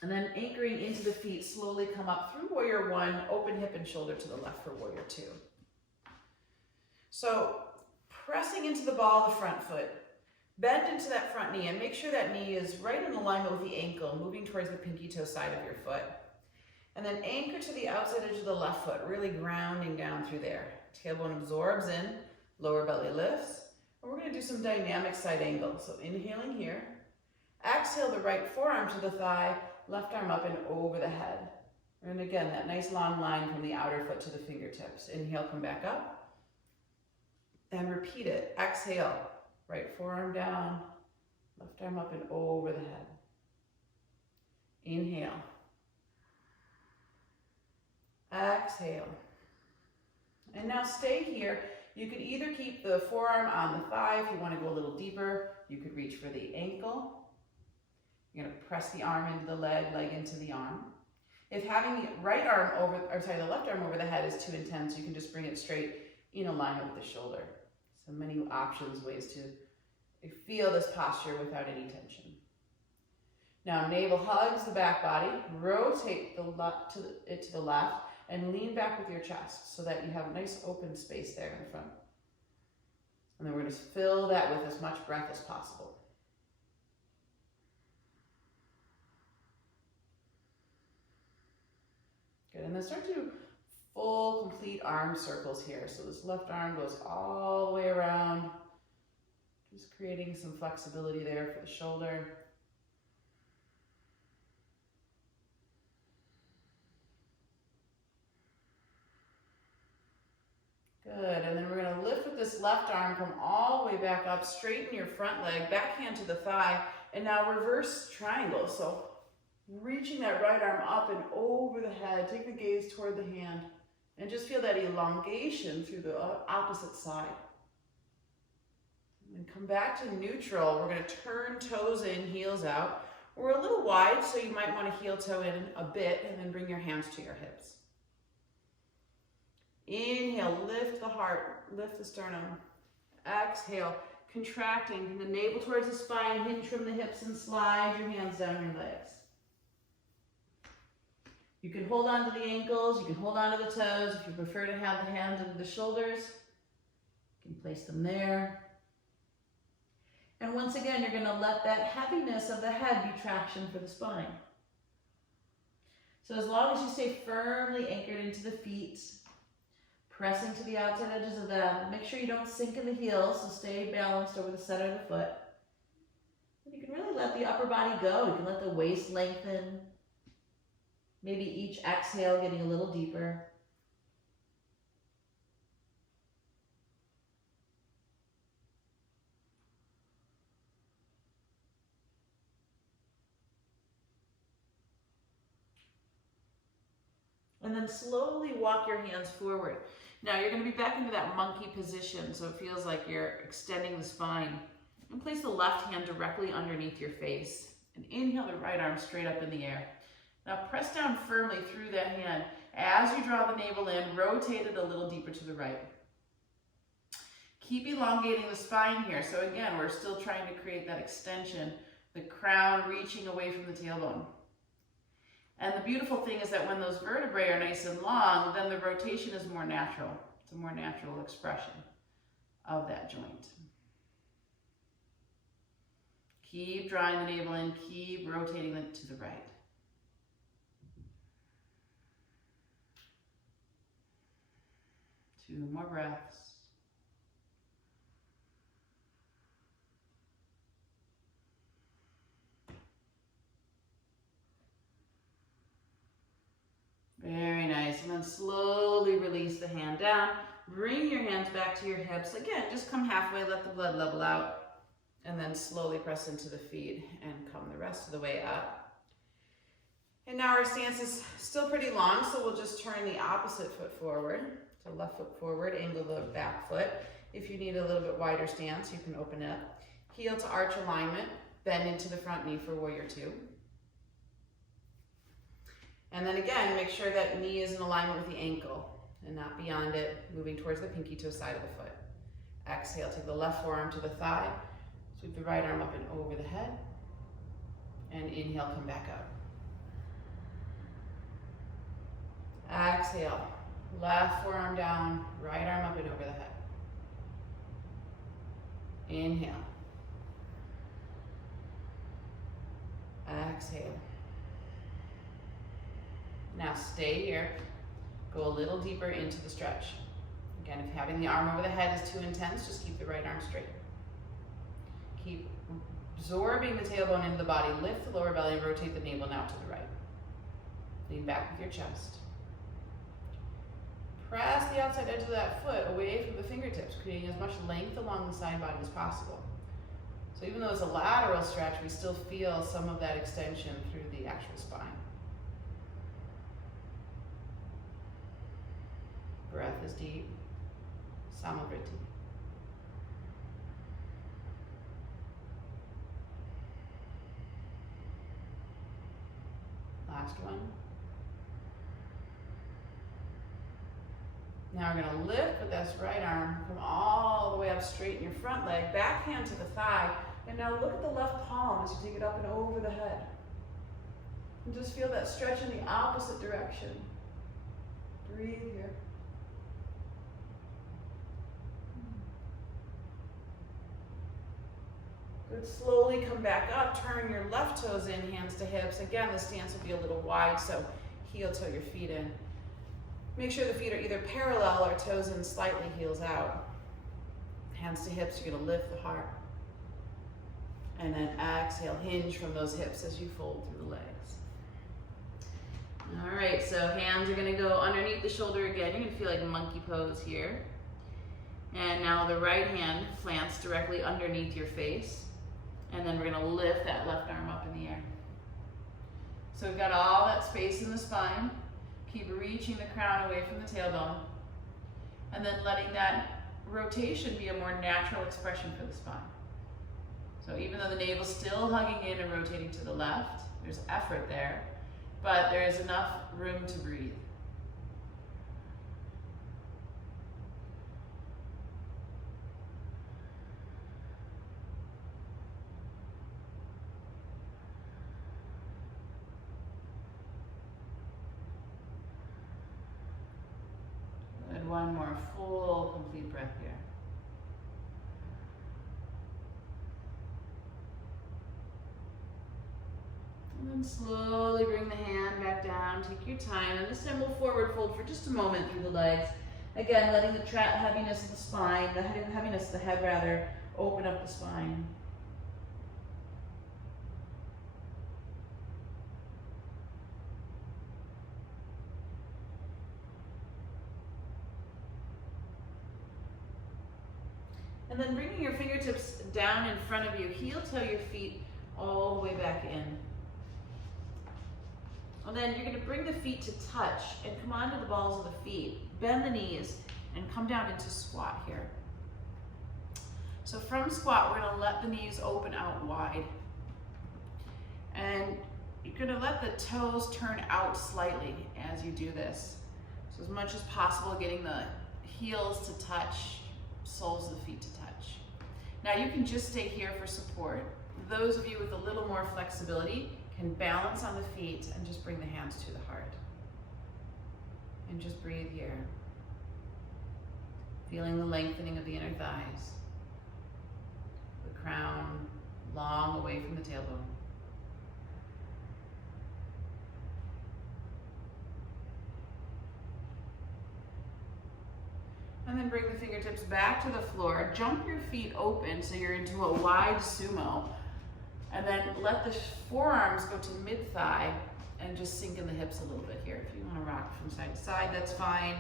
And then anchoring into the feet, slowly come up through warrior one, open hip and shoulder to the left for warrior two. So pressing into the ball of the front foot, bend into that front knee and make sure that knee is right in alignment with the ankle, moving towards the pinky toe side of your foot. And then anchor to the outside edge of the left foot, really grounding down through there. Tailbone absorbs in, lower belly lifts. And we're going to do some dynamic side angle. So inhaling here, exhale the right forearm to the thigh, left arm up and over the head. And again, that nice long line from the outer foot to the fingertips. Inhale, come back up. And repeat it. Exhale, right forearm down, left arm up and over the head. Inhale. Exhale. And now stay here. You could either keep the forearm on the thigh if you want to go a little deeper. You could reach for the ankle. You're going to press the arm into the leg into the arm. If having the right arm over, or sorry, the left arm over the head is too intense, you can just bring it straight in alignment with the shoulder. So many options, ways to feel this posture without any tension. Now navel hugs the back body, rotate it to the left, and lean back with your chest so that you have a nice open space there in the front. And then we're going to fill that with as much breath as possible. Good, and then start to do full, complete arm circles here. So this left arm goes all the way around, just creating some flexibility there for the shoulder. Good, and then we're going to lift with this left arm, come all the way back up, straighten your front leg, back hand to the thigh, and now reverse triangle. So reaching that right arm up and over the head, take the gaze toward the hand, and just feel that elongation through the opposite side. And come back to neutral. We're going to turn toes in, heels out. We're a little wide, so you might want to heel toe in a bit, and then bring your hands to your hips. Inhale, lift the heart, lift the sternum. Exhale, contracting from the navel towards the spine, hinge from the hips and slide your hands down your legs. You can hold on to the ankles, you can hold on to the toes. If you prefer to have the hands under the shoulders, you can place them there. And once again, you're going to let that heaviness of the head be traction for the spine. So as long as you stay firmly anchored into the feet, pressing to the outside edges of them, make sure you don't sink in the heels, so stay balanced over the center of the foot. And you can really let the upper body go. You can let the waist lengthen. Maybe each exhale getting a little deeper. And then slowly walk your hands forward. Now you're going to be back into that monkey position, so it feels like you're extending the spine. And place the left hand directly underneath your face. And inhale the right arm straight up in the air. Now press down firmly through that hand. As you draw the navel in, rotate it a little deeper to the right. Keep elongating the spine here. So again, we're still trying to create that extension, the crown reaching away from the tailbone. And the beautiful thing is that when those vertebrae are nice and long, then the rotation is more natural. It's a more natural expression of that joint. Keep drawing the navel in, keep rotating it to the right. Two more breaths. slowly release the hand down. Bring your hands back to your hips. Again, just come halfway, let the blood level out, and then slowly press into the feet and come the rest of the way up. And now our stance is still pretty long, so we'll just turn the opposite foot forward. So left foot forward, angle the back foot. If you need a little bit wider stance, you can open it up. Heel to arch alignment, bend into the front knee for warrior two. And then again, make sure that knee is in alignment with the ankle and not beyond it, moving towards the pinky toe side of the foot. Exhale, take the left forearm to the thigh, sweep the right arm up and over the head, and inhale, come back up. Exhale, left forearm down, right arm up and over the head. Inhale. Exhale. Now stay here. Go a little deeper into the stretch. Again, if having the arm over the head is too intense, just keep the right arm straight. Keep absorbing the tailbone into the body. Lift the lower belly and rotate the navel now to the right. Lean back with your chest. Press the outside edge of that foot away from the fingertips, creating as much length along the side body as possible. So even though it's a lateral stretch, we still feel some of that extension through the actual spine. Breath is deep. Samavritti. Last one. Now we're going to lift with this right arm, come all the way up, straighten your front leg, back hand to the thigh, and now look at the left palm as you take it up and over the head. And just feel that stretch in the opposite direction. Breathe here. Good, slowly come back up, turn your left toes in, hands to hips. Again, the stance will be a little wide, so heel toe your feet in. Make sure the feet are either parallel or toes in slightly, heels out. Hands to hips, you're gonna lift the heart. And then exhale, hinge from those hips as you fold through the legs. All right, so hands are gonna go underneath the shoulder again. You're gonna feel like monkey pose here. And now the right hand plants directly underneath your face. And then we're gonna lift that left arm up in the air. So we've got all that space in the spine. Keep reaching the crown away from the tailbone. And then letting that rotation be a more natural expression for the spine. So even though the navel's still hugging in and rotating to the left, there's effort there, but there is enough room to breathe. And one more full, complete breath here. And then slowly bring the hand back down, take your time, and this time we'll forward fold for just a moment through the legs. Again, letting the heaviness of the spine, the heaviness of the head rather, open up the spine. And then bringing your fingertips down in front of you, heel toe your feet all the way back in. And then you're going to bring the feet to touch and come onto the balls of the feet. Bend the knees and come down into squat here. So from squat, we're going to let the knees open out wide. And you're going to let the toes turn out slightly as you do this. So as much as possible, getting the heels to touch, soles of the feet to touch. Now you can just stay here for support. Those of you with a little more flexibility can balance on the feet and just bring the hands to the heart. And just breathe here. Feeling the lengthening of the inner thighs. The crown long away from the tailbone. And then bring the fingertips back to the floor. Jump your feet open so you're into a wide sumo. And then let the forearms go to mid-thigh and just sink in the hips a little bit here. If you want to rock from side to side, that's fine.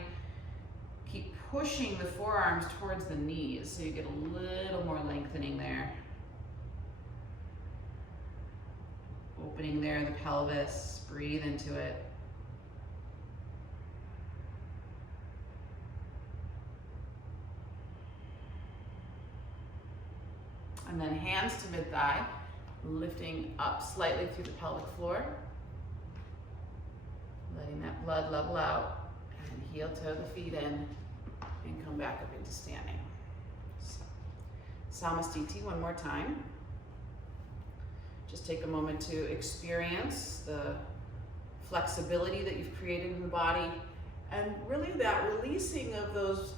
Keep pushing the forearms towards the knees so you get a little more lengthening there. Opening there in the pelvis, breathe into it. And then hands to mid-thigh, lifting up slightly through the pelvic floor. Letting that blood level out, and heel toe the feet in, and come back up into standing. So, Samavritti one more time. Just take a moment to experience the flexibility that you've created in the body, and really that releasing of those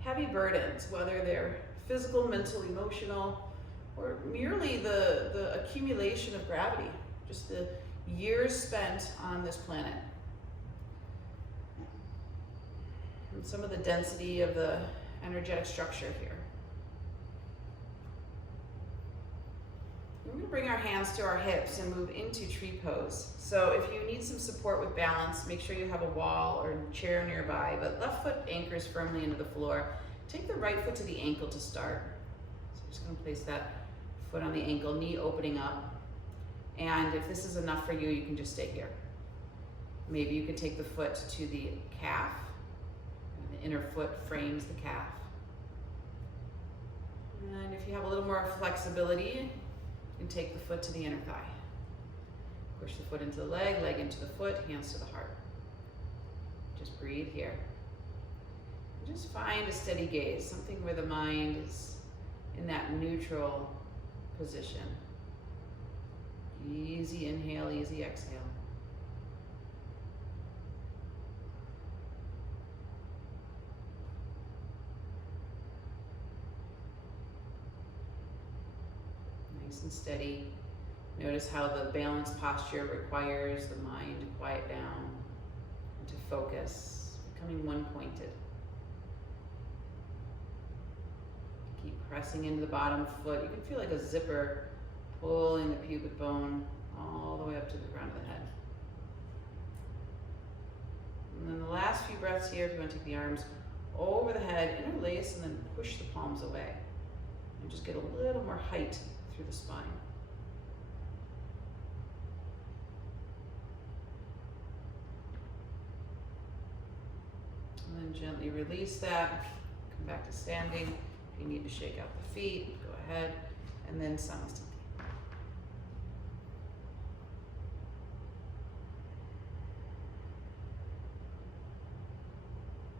heavy burdens, whether they're physical, mental, emotional, or merely the accumulation of gravity, just the years spent on this planet. And some of the density of the energetic structure here. We're going to bring our hands to our hips and move into tree pose. So if you need some support with balance, make sure you have a wall or chair nearby, but left foot anchors firmly into the floor. Take the right foot to the ankle to start. So I'm just going to place that foot on the ankle, knee opening up. And if this is enough for you, you can just stay here. Maybe you could take the foot to the calf. The inner foot frames the calf. And if you have a little more flexibility, you can take the foot to the inner thigh. Push the foot into the leg, leg into the foot, hands to the heart. Just breathe here. And just find a steady gaze, something where the mind is in that neutral position. Easy inhale, easy exhale. Nice and steady. Notice how the balanced posture requires the mind to quiet down and to focus, becoming one-pointed. Keep pressing into the bottom foot. You can feel like a zipper pulling the pubic bone all the way up to the crown of the head. And then the last few breaths here, if you want to take the arms over the head, interlace, and then push the palms away. And just get a little more height through the spine. And then gently release that. Come back to standing. If you need to shake out the feet, go ahead. And then Samavritti.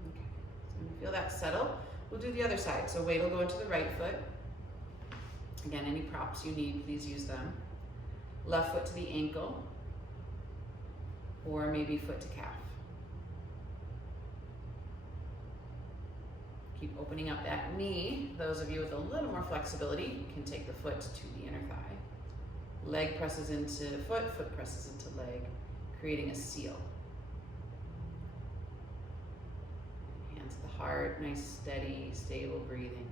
Okay, so when you feel that settle, we'll do the other side. So weight will go into the right foot. Again, any props you need, please use them. Left foot to the ankle, or maybe foot to calf. Keep opening up that knee. Those of you with a little more flexibility can take the foot to the inner thigh. Leg presses into foot, foot presses into leg, creating a seal. Hands to the heart, nice, steady, stable breathing.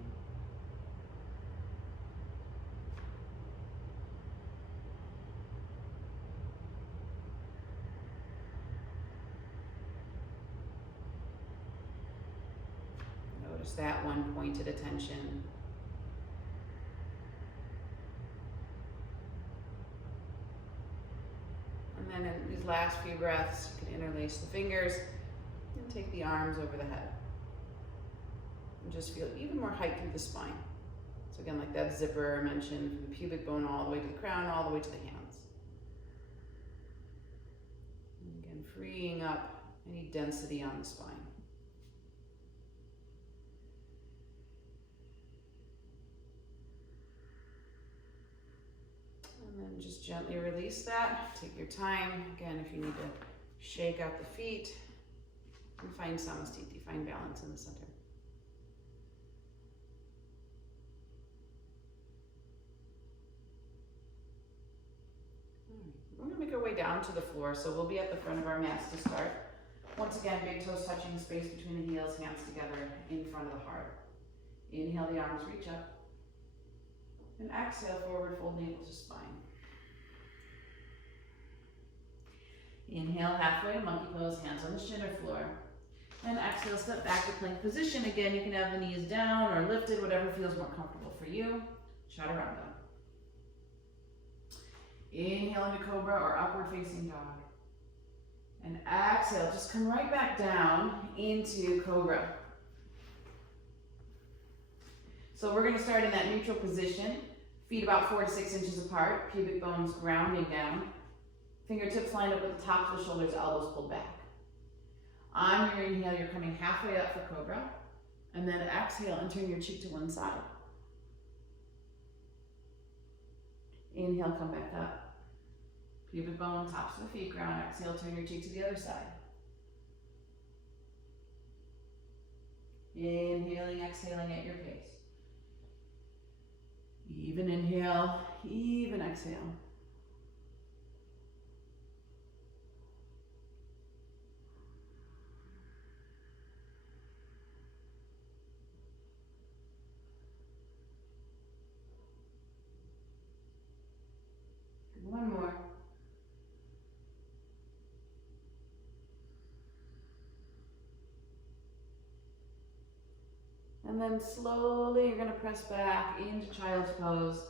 Notice that one-pointed attention. And then in these last few breaths, you can interlace the fingers and take the arms over the head. And just feel even more height through the spine. So again, like that zipper I mentioned, from the pubic bone all the way to the crown, all the way to the hands. And again, freeing up any density on the spine. And then just gently release that. Take your time. Again, if you need to shake out the feet, and find Samavritti, find balance in the center. We're going to make our way down to the floor, so we'll be at the front of our mats to start. Once again, big toes touching the space between the heels, hands together in front of the heart. Inhale, the arms reach up. And exhale, forward fold navel to spine. Inhale, halfway to monkey pose, hands on the shin or floor. And exhale, step back to plank position. Again, you can have the knees down or lifted, whatever feels more comfortable for you. Chaturanga. Inhale into cobra or upward facing dog. And exhale, just come right back down into cobra. So we're gonna start in that neutral position. Feet about 4 to 6 inches apart, pubic bones grounding down. Fingertips lined up with the tops of the shoulders, elbows pulled back. On your inhale, you're coming halfway up for cobra. And then exhale and turn your cheek to one side. Inhale, come back up. Pubic bone, tops of the feet ground. Exhale, turn your cheek to the other side. Inhaling, exhaling at your pace. Even inhale, even exhale. One more. And then slowly you're going to press back into child's pose.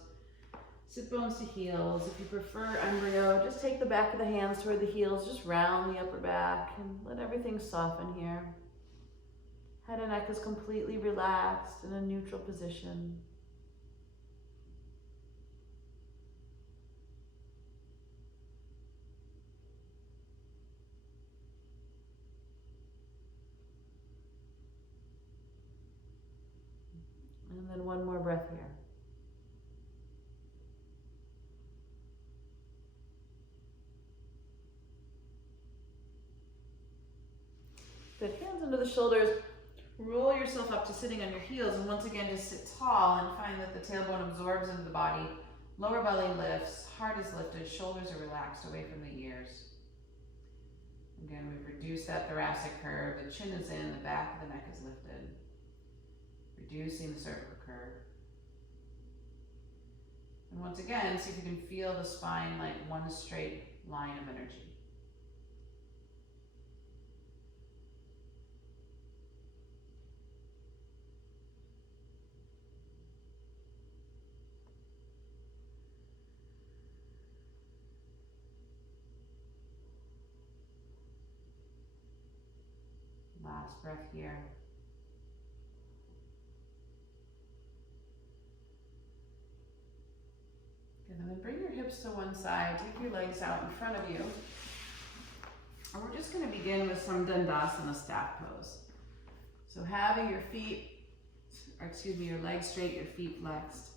Sit bones to heels. If you prefer embryo, just take the back of the hands toward the heels, just round the upper back and let everything soften here. Head and neck is completely relaxed in a neutral position. And then one more breath here. Good, hands under the shoulders. Roll yourself up to sitting on your heels, and once again, just sit tall and find that the tailbone absorbs into the body. Lower belly lifts, heart is lifted, shoulders are relaxed away from the ears. Again, we've reduced that thoracic curve. The chin is in, the back of the neck is lifted. Reducing the cervical curve. And once again, see if you can feel the spine like one straight line of energy. Last breath here. And then bring your hips to one side, take your legs out in front of you. And we're just going to begin with some Dandasana staff pose. So having your your legs straight, your feet flexed.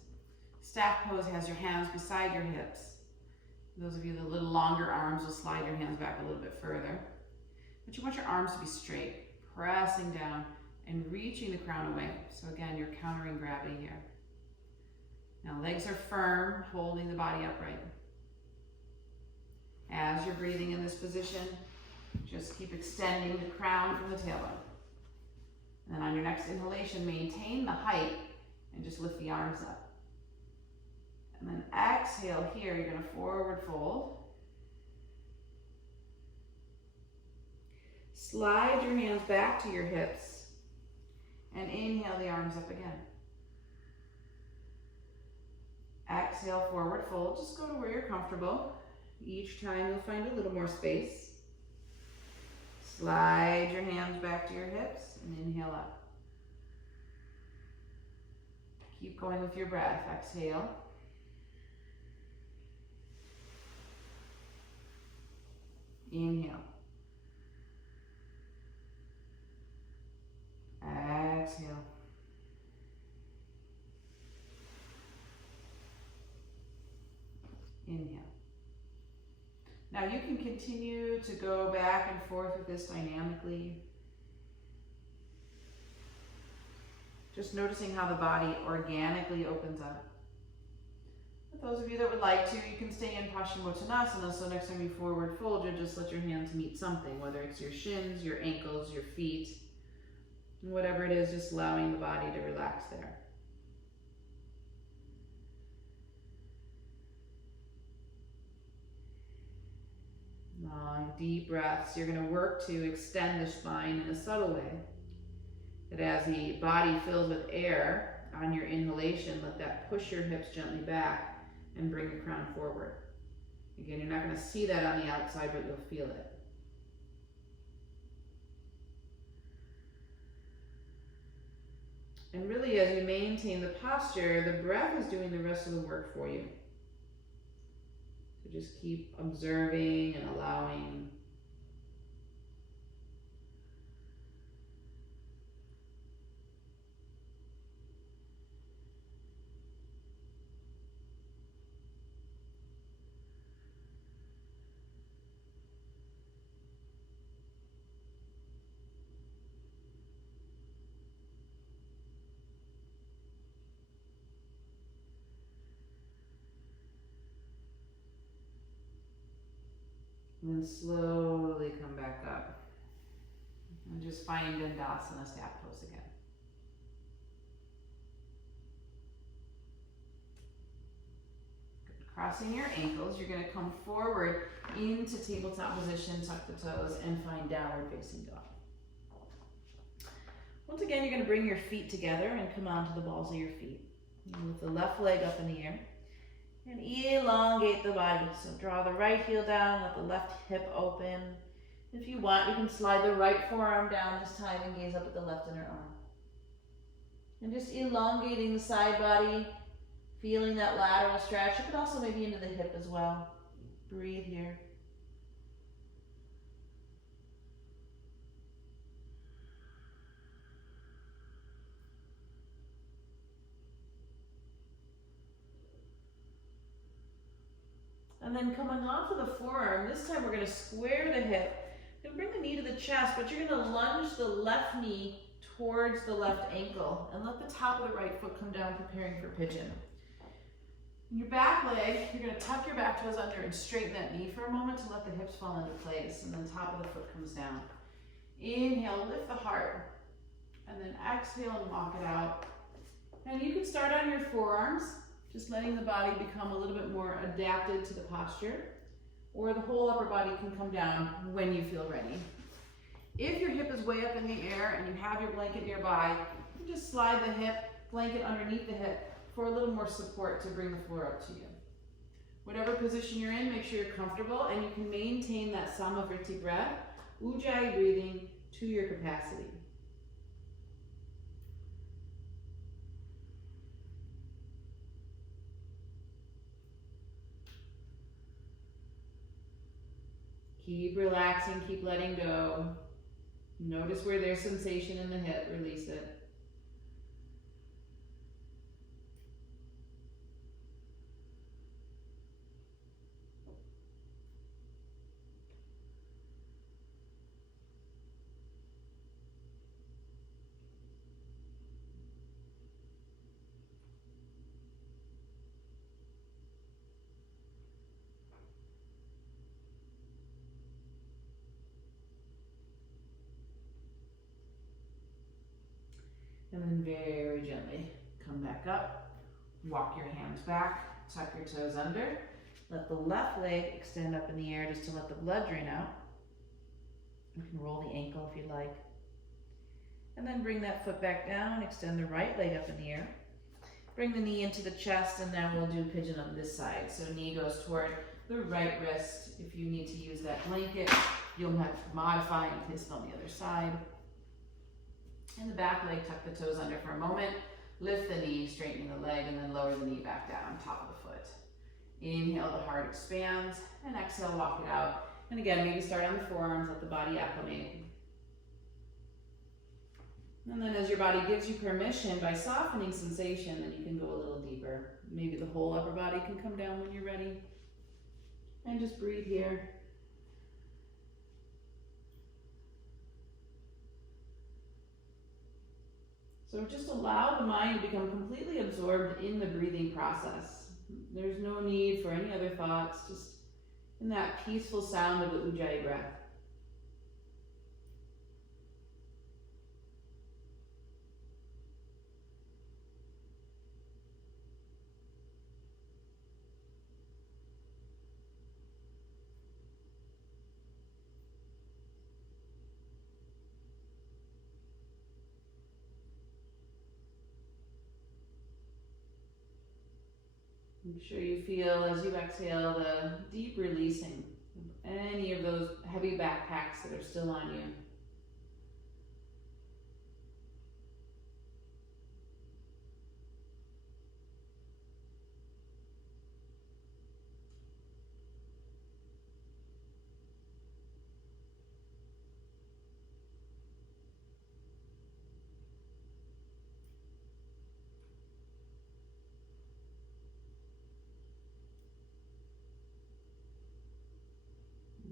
Staff pose has your hands beside your hips. Those of you with a little longer arms will slide your hands back a little bit further. But you want your arms to be straight, pressing down and reaching the crown away. So again, you're countering gravity here. Now legs are firm, holding the body upright. As you're breathing in this position, just keep extending the crown from the tailbone. And then on your next inhalation, maintain the height and just lift the arms up. And then exhale here, you're going to forward fold. Slide your hands back to your hips and inhale the arms up again. Exhale, forward fold. Just go to where you're comfortable. Each time you'll find a little more space. Slide your hands back to your hips and inhale up. Keep going with your breath. Exhale. Inhale. Exhale. Inhale. Now you can continue to go back and forth with this dynamically. Just noticing how the body organically opens up. For those of you that would like to, you can stay in Paschimottanasana, so next time you forward fold, you'll just let your hands meet something, whether it's your shins, your ankles, your feet, whatever it is, just allowing the body to relax there. Long, deep breaths. You're going to work to extend the spine in a subtle way. That as the body fills with air on your inhalation, let that push your hips gently back and bring your crown forward. Again, you're not going to see that on the outside, but you'll feel it. And really, as you maintain the posture, the breath is doing the rest of the work for you. So just keep observing and allowing. And then slowly come back up. And just find Dandasana, staff pose again. Good. Crossing your ankles, you're going to come forward into tabletop position, tuck the toes, and find downward facing dog. Once again, you're going to bring your feet together and come onto the balls of your feet. And with the left leg up in the air. And elongate the body. So draw the right heel down, let the left hip open. If you want, you can slide the right forearm down this time and gaze up at the left inner arm. And just elongating the side body, feeling that lateral stretch, but also maybe into the hip as well. Breathe here. And then coming off of the forearm, this time we're going to square the hip. You're going to bring the knee to the chest, but you're going to lunge the left knee towards the left ankle and let the top of the right foot come down, preparing for pigeon. In your back leg, you're going to tuck your back toes under and straighten that knee for a moment to let the hips fall into place, and then top of the foot comes down. Inhale, lift the heart, and then exhale and walk it out. And you can start on your forearms, just letting the body become a little bit more adapted to the posture, or the whole upper body can come down when you feel ready. If your hip is way up in the air and you have your blanket nearby, you just slide the hip, blanket underneath the hip for a little more support to bring the floor up to you. Whatever position you're in, make sure you're comfortable and you can maintain that Samavritti breath, Ujjayi breathing to your capacity. Keep relaxing, keep letting go. Notice where there's sensation in the hip, release it. And then very gently come back up, walk your hands back, tuck your toes under, let the left leg extend up in the air just to let the blood drain out. You can roll the ankle if you'd like. And then bring that foot back down, extend the right leg up in the air. Bring the knee into the chest, and then we'll do pigeon on this side. So knee goes toward the right wrist. If you need to use that blanket, you'll have to modify and place it on the other side. In the back leg, tuck the toes under for a moment. Lift the knee, straightening the leg, and then lower the knee back down, top of the foot. Inhale, the heart expands, and exhale, walk it out. And again, maybe start on the forearms, let the body acclimate. And then as your body gives you permission, by softening sensation, then you can go a little deeper. Maybe the whole upper body can come down when you're ready. And just breathe here. So just allow the mind to become completely absorbed in the breathing process. There's no need for any other thoughts, just in that peaceful sound of the Ujjayi breath. Make sure you feel as you exhale the deep releasing of any of those heavy backpacks that are still on you.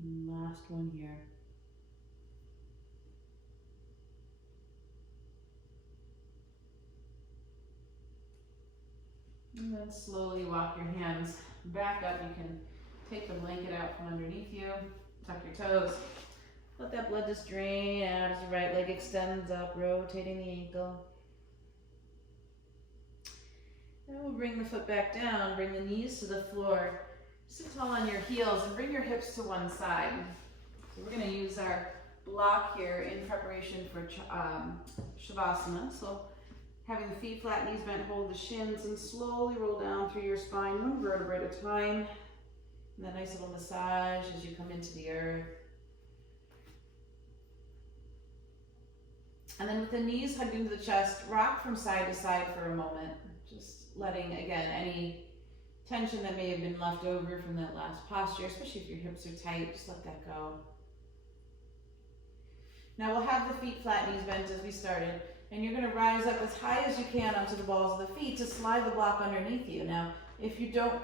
And last one here. And then slowly walk your hands back up. You can take the blanket out from underneath you, tuck your toes. Let that blood just drain out as the right leg extends up, rotating the ankle. And we'll bring the foot back down, bring the knees to the floor. Sit tall on your heels and bring your hips to one side. So we're going to use our block here in preparation for Shavasana. So having the feet flat, knees bent, hold the shins, and slowly roll down through your spine, one vertebra at a time. And that nice little massage as you come into the earth. And then with the knees hugged into the chest, rock from side to side for a moment. Just letting, again, any tension that may have been left over from that last posture, especially if your hips are tight, just let that go. Now we'll have the feet flat, knees bent as we started. And you're going to rise up as high as you can onto the balls of the feet to slide the block underneath you. Now, if you don't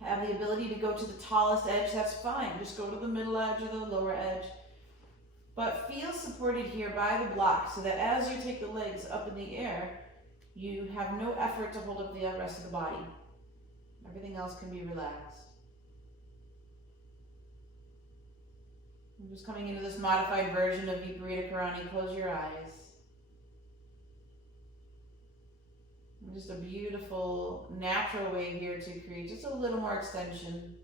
have the ability to go to the tallest edge, that's fine. Just go to the middle edge or the lower edge. But feel supported here by the block so that as you take the legs up in the air, you have no effort to hold up the rest of the body. Everything else can be relaxed. I'm just coming into this modified version of Viparita Karani. Close your eyes. And just a beautiful, natural way here to create just a little more extension,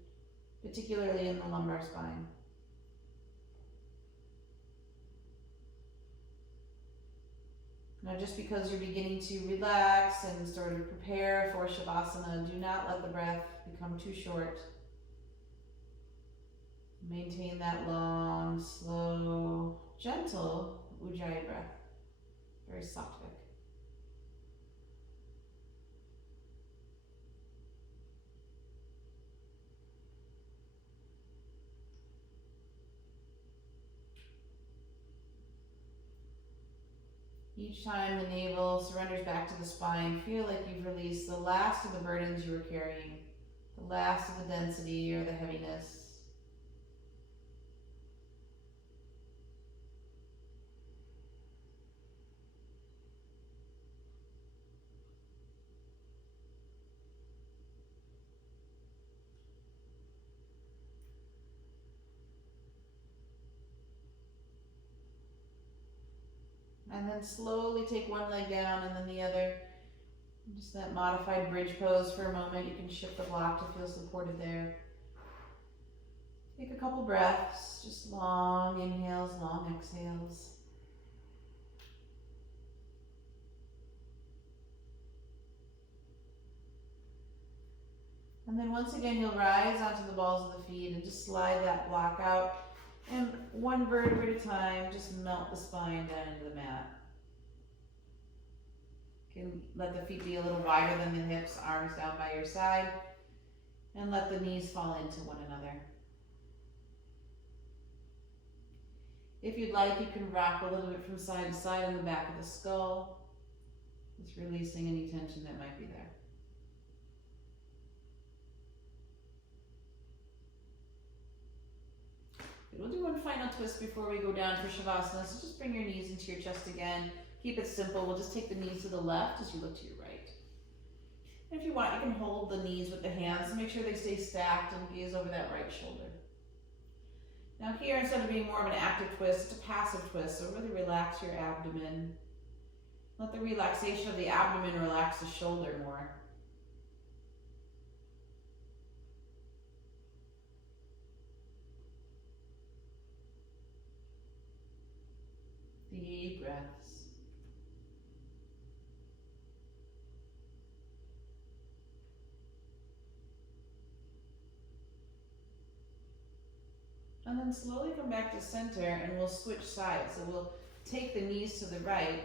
particularly in the lumbar spine. Now, just because you're beginning to relax and sort of prepare for Shavasana, do not let the breath become too short. Maintain that long, slow, gentle Ujjayi breath. Very sattvic. Each time the navel surrenders back to the spine, feel like you've released the last of the burdens you were carrying, the last of the density or the heaviness. And then slowly take one leg down and then the other. Just that modified bridge pose for a moment. You can shift the block to feel supported there. Take a couple breaths, just long inhales, long exhales. And then once again, you'll rise onto the balls of the feet and just slide that block out. And one vertebra at a time, just melt the spine down into the mat. You can let the feet be a little wider than the hips, arms down by your side, and let the knees fall into one another. If you'd like, you can rock a little bit from side to side on the back of the skull, just releasing any tension that might be there. We'll do one final twist before we go down for Shavasana. So just bring your knees into your chest again. Keep it simple. We'll just take the knees to the left as you look to your right. And if you want, you can hold the knees with the hands. Make sure they stay stacked and gaze over that right shoulder. Now here, instead of being more of an active twist, it's a passive twist. So really relax your abdomen. Let the relaxation of the abdomen relax the shoulder more. Deep breaths. And then slowly come back to center, and we'll switch sides. So we'll take the knees to the right.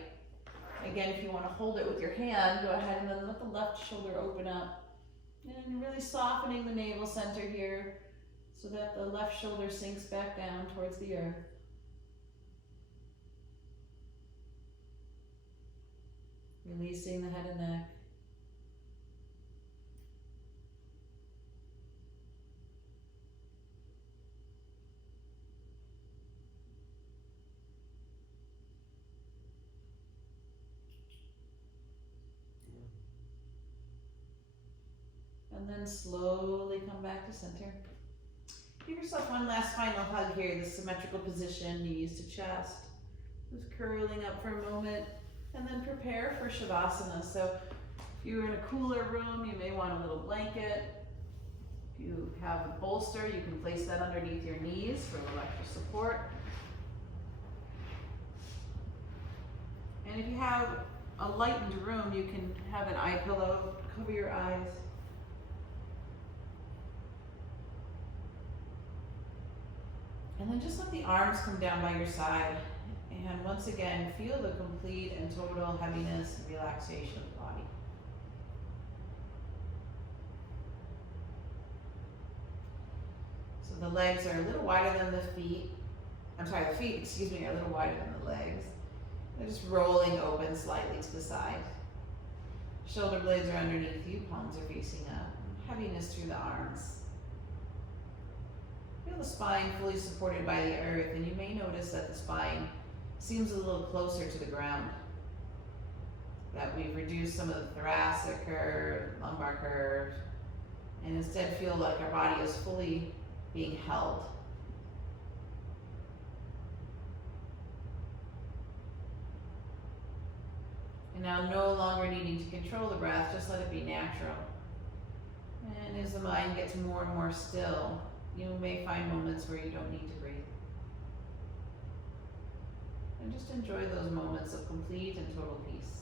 Again, if you want to hold it with your hand, go ahead and then let the left shoulder open up. And really softening the navel center here so that the left shoulder sinks back down towards the earth. Releasing the head and neck. And then slowly come back to center. Give yourself one last final hug here, the symmetrical position, knees to chest. Just curling up for a moment, and then prepare for Shavasana. So if you're in a cooler room, you may want a little blanket. If you have a bolster, you can place that underneath your knees for a little extra support. And if you have a lightened room, you can have an eye pillow, cover your eyes. And then just let the arms come down by your side. And once again, feel the complete and total heaviness and relaxation of the body. So the legs are a little wider than the feet. I'm sorry, the feet, excuse me, are a little wider than the legs. They're just rolling open slightly to the side. Shoulder blades are underneath you, palms are facing up. Heaviness through the arms. Feel the spine fully supported by the earth, and you may notice that the spine seems a little closer to the ground. That we've reduced some of the thoracic curve, lumbar curve, and instead feel like our body is fully being held. And now no longer needing to control the breath, just let it be natural. And as the mind gets more and more still, you may find moments where you don't need to breathe. And just enjoy those moments of complete and total peace.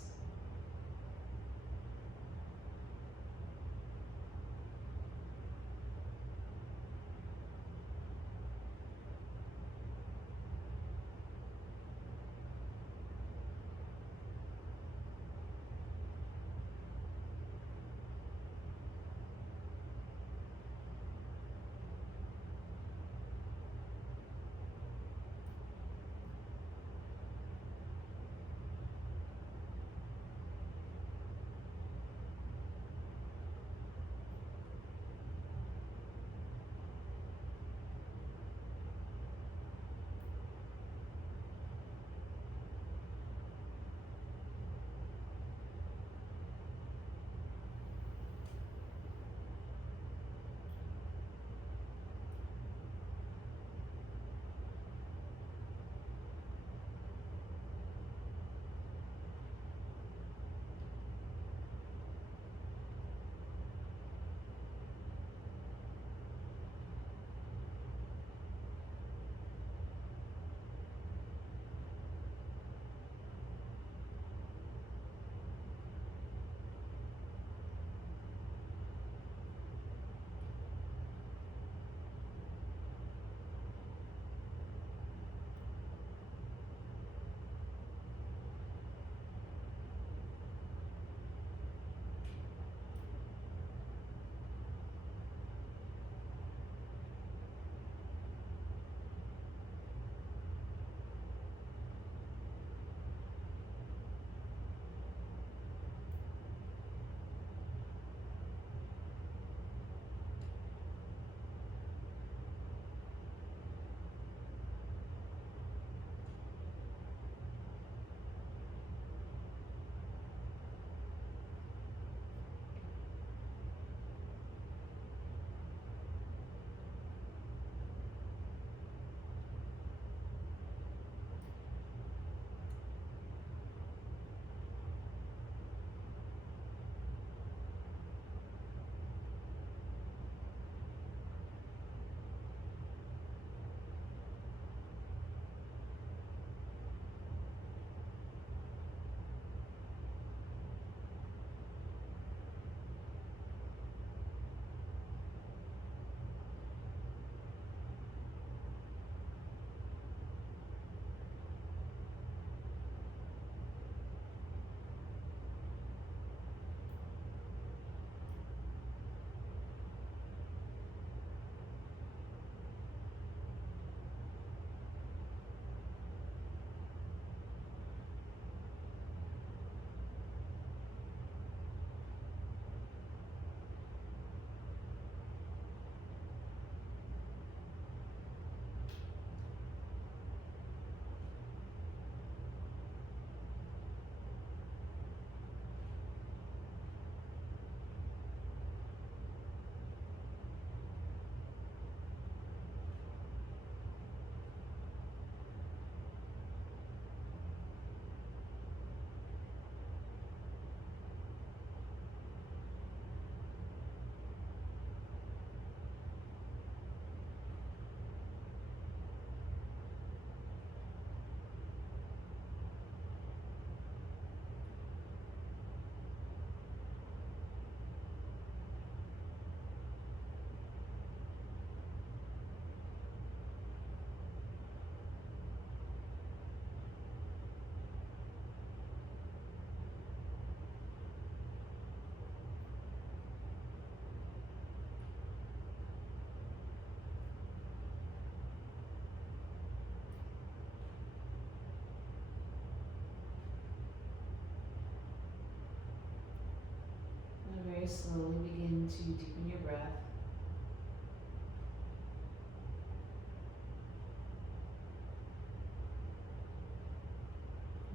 slowly begin to deepen your breath.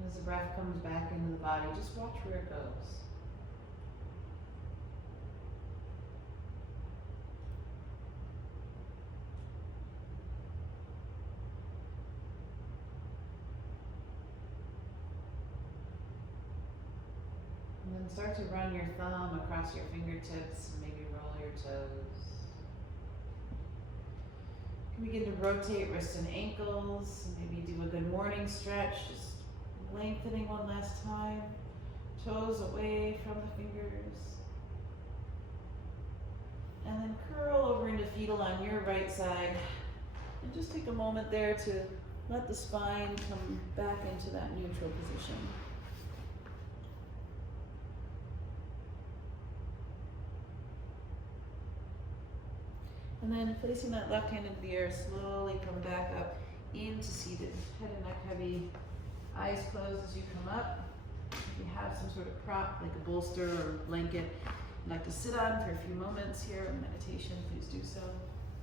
As the breath comes back into the body, just watch where it goes. And then start to run your thumb across your fingertips and maybe roll your toes. You can begin to rotate wrists and ankles, maybe do a good morning stretch, just lengthening one last time, toes away from the fingers. And then curl over into fetal on your right side. And just take a moment there to let the spine come back into that neutral position. And then placing that left hand into the air, slowly come back up into seated. Head and neck heavy, eyes closed as you come up. If you have some sort of prop, like a bolster or blanket, you'd like to sit on for a few moments here in meditation, please do so.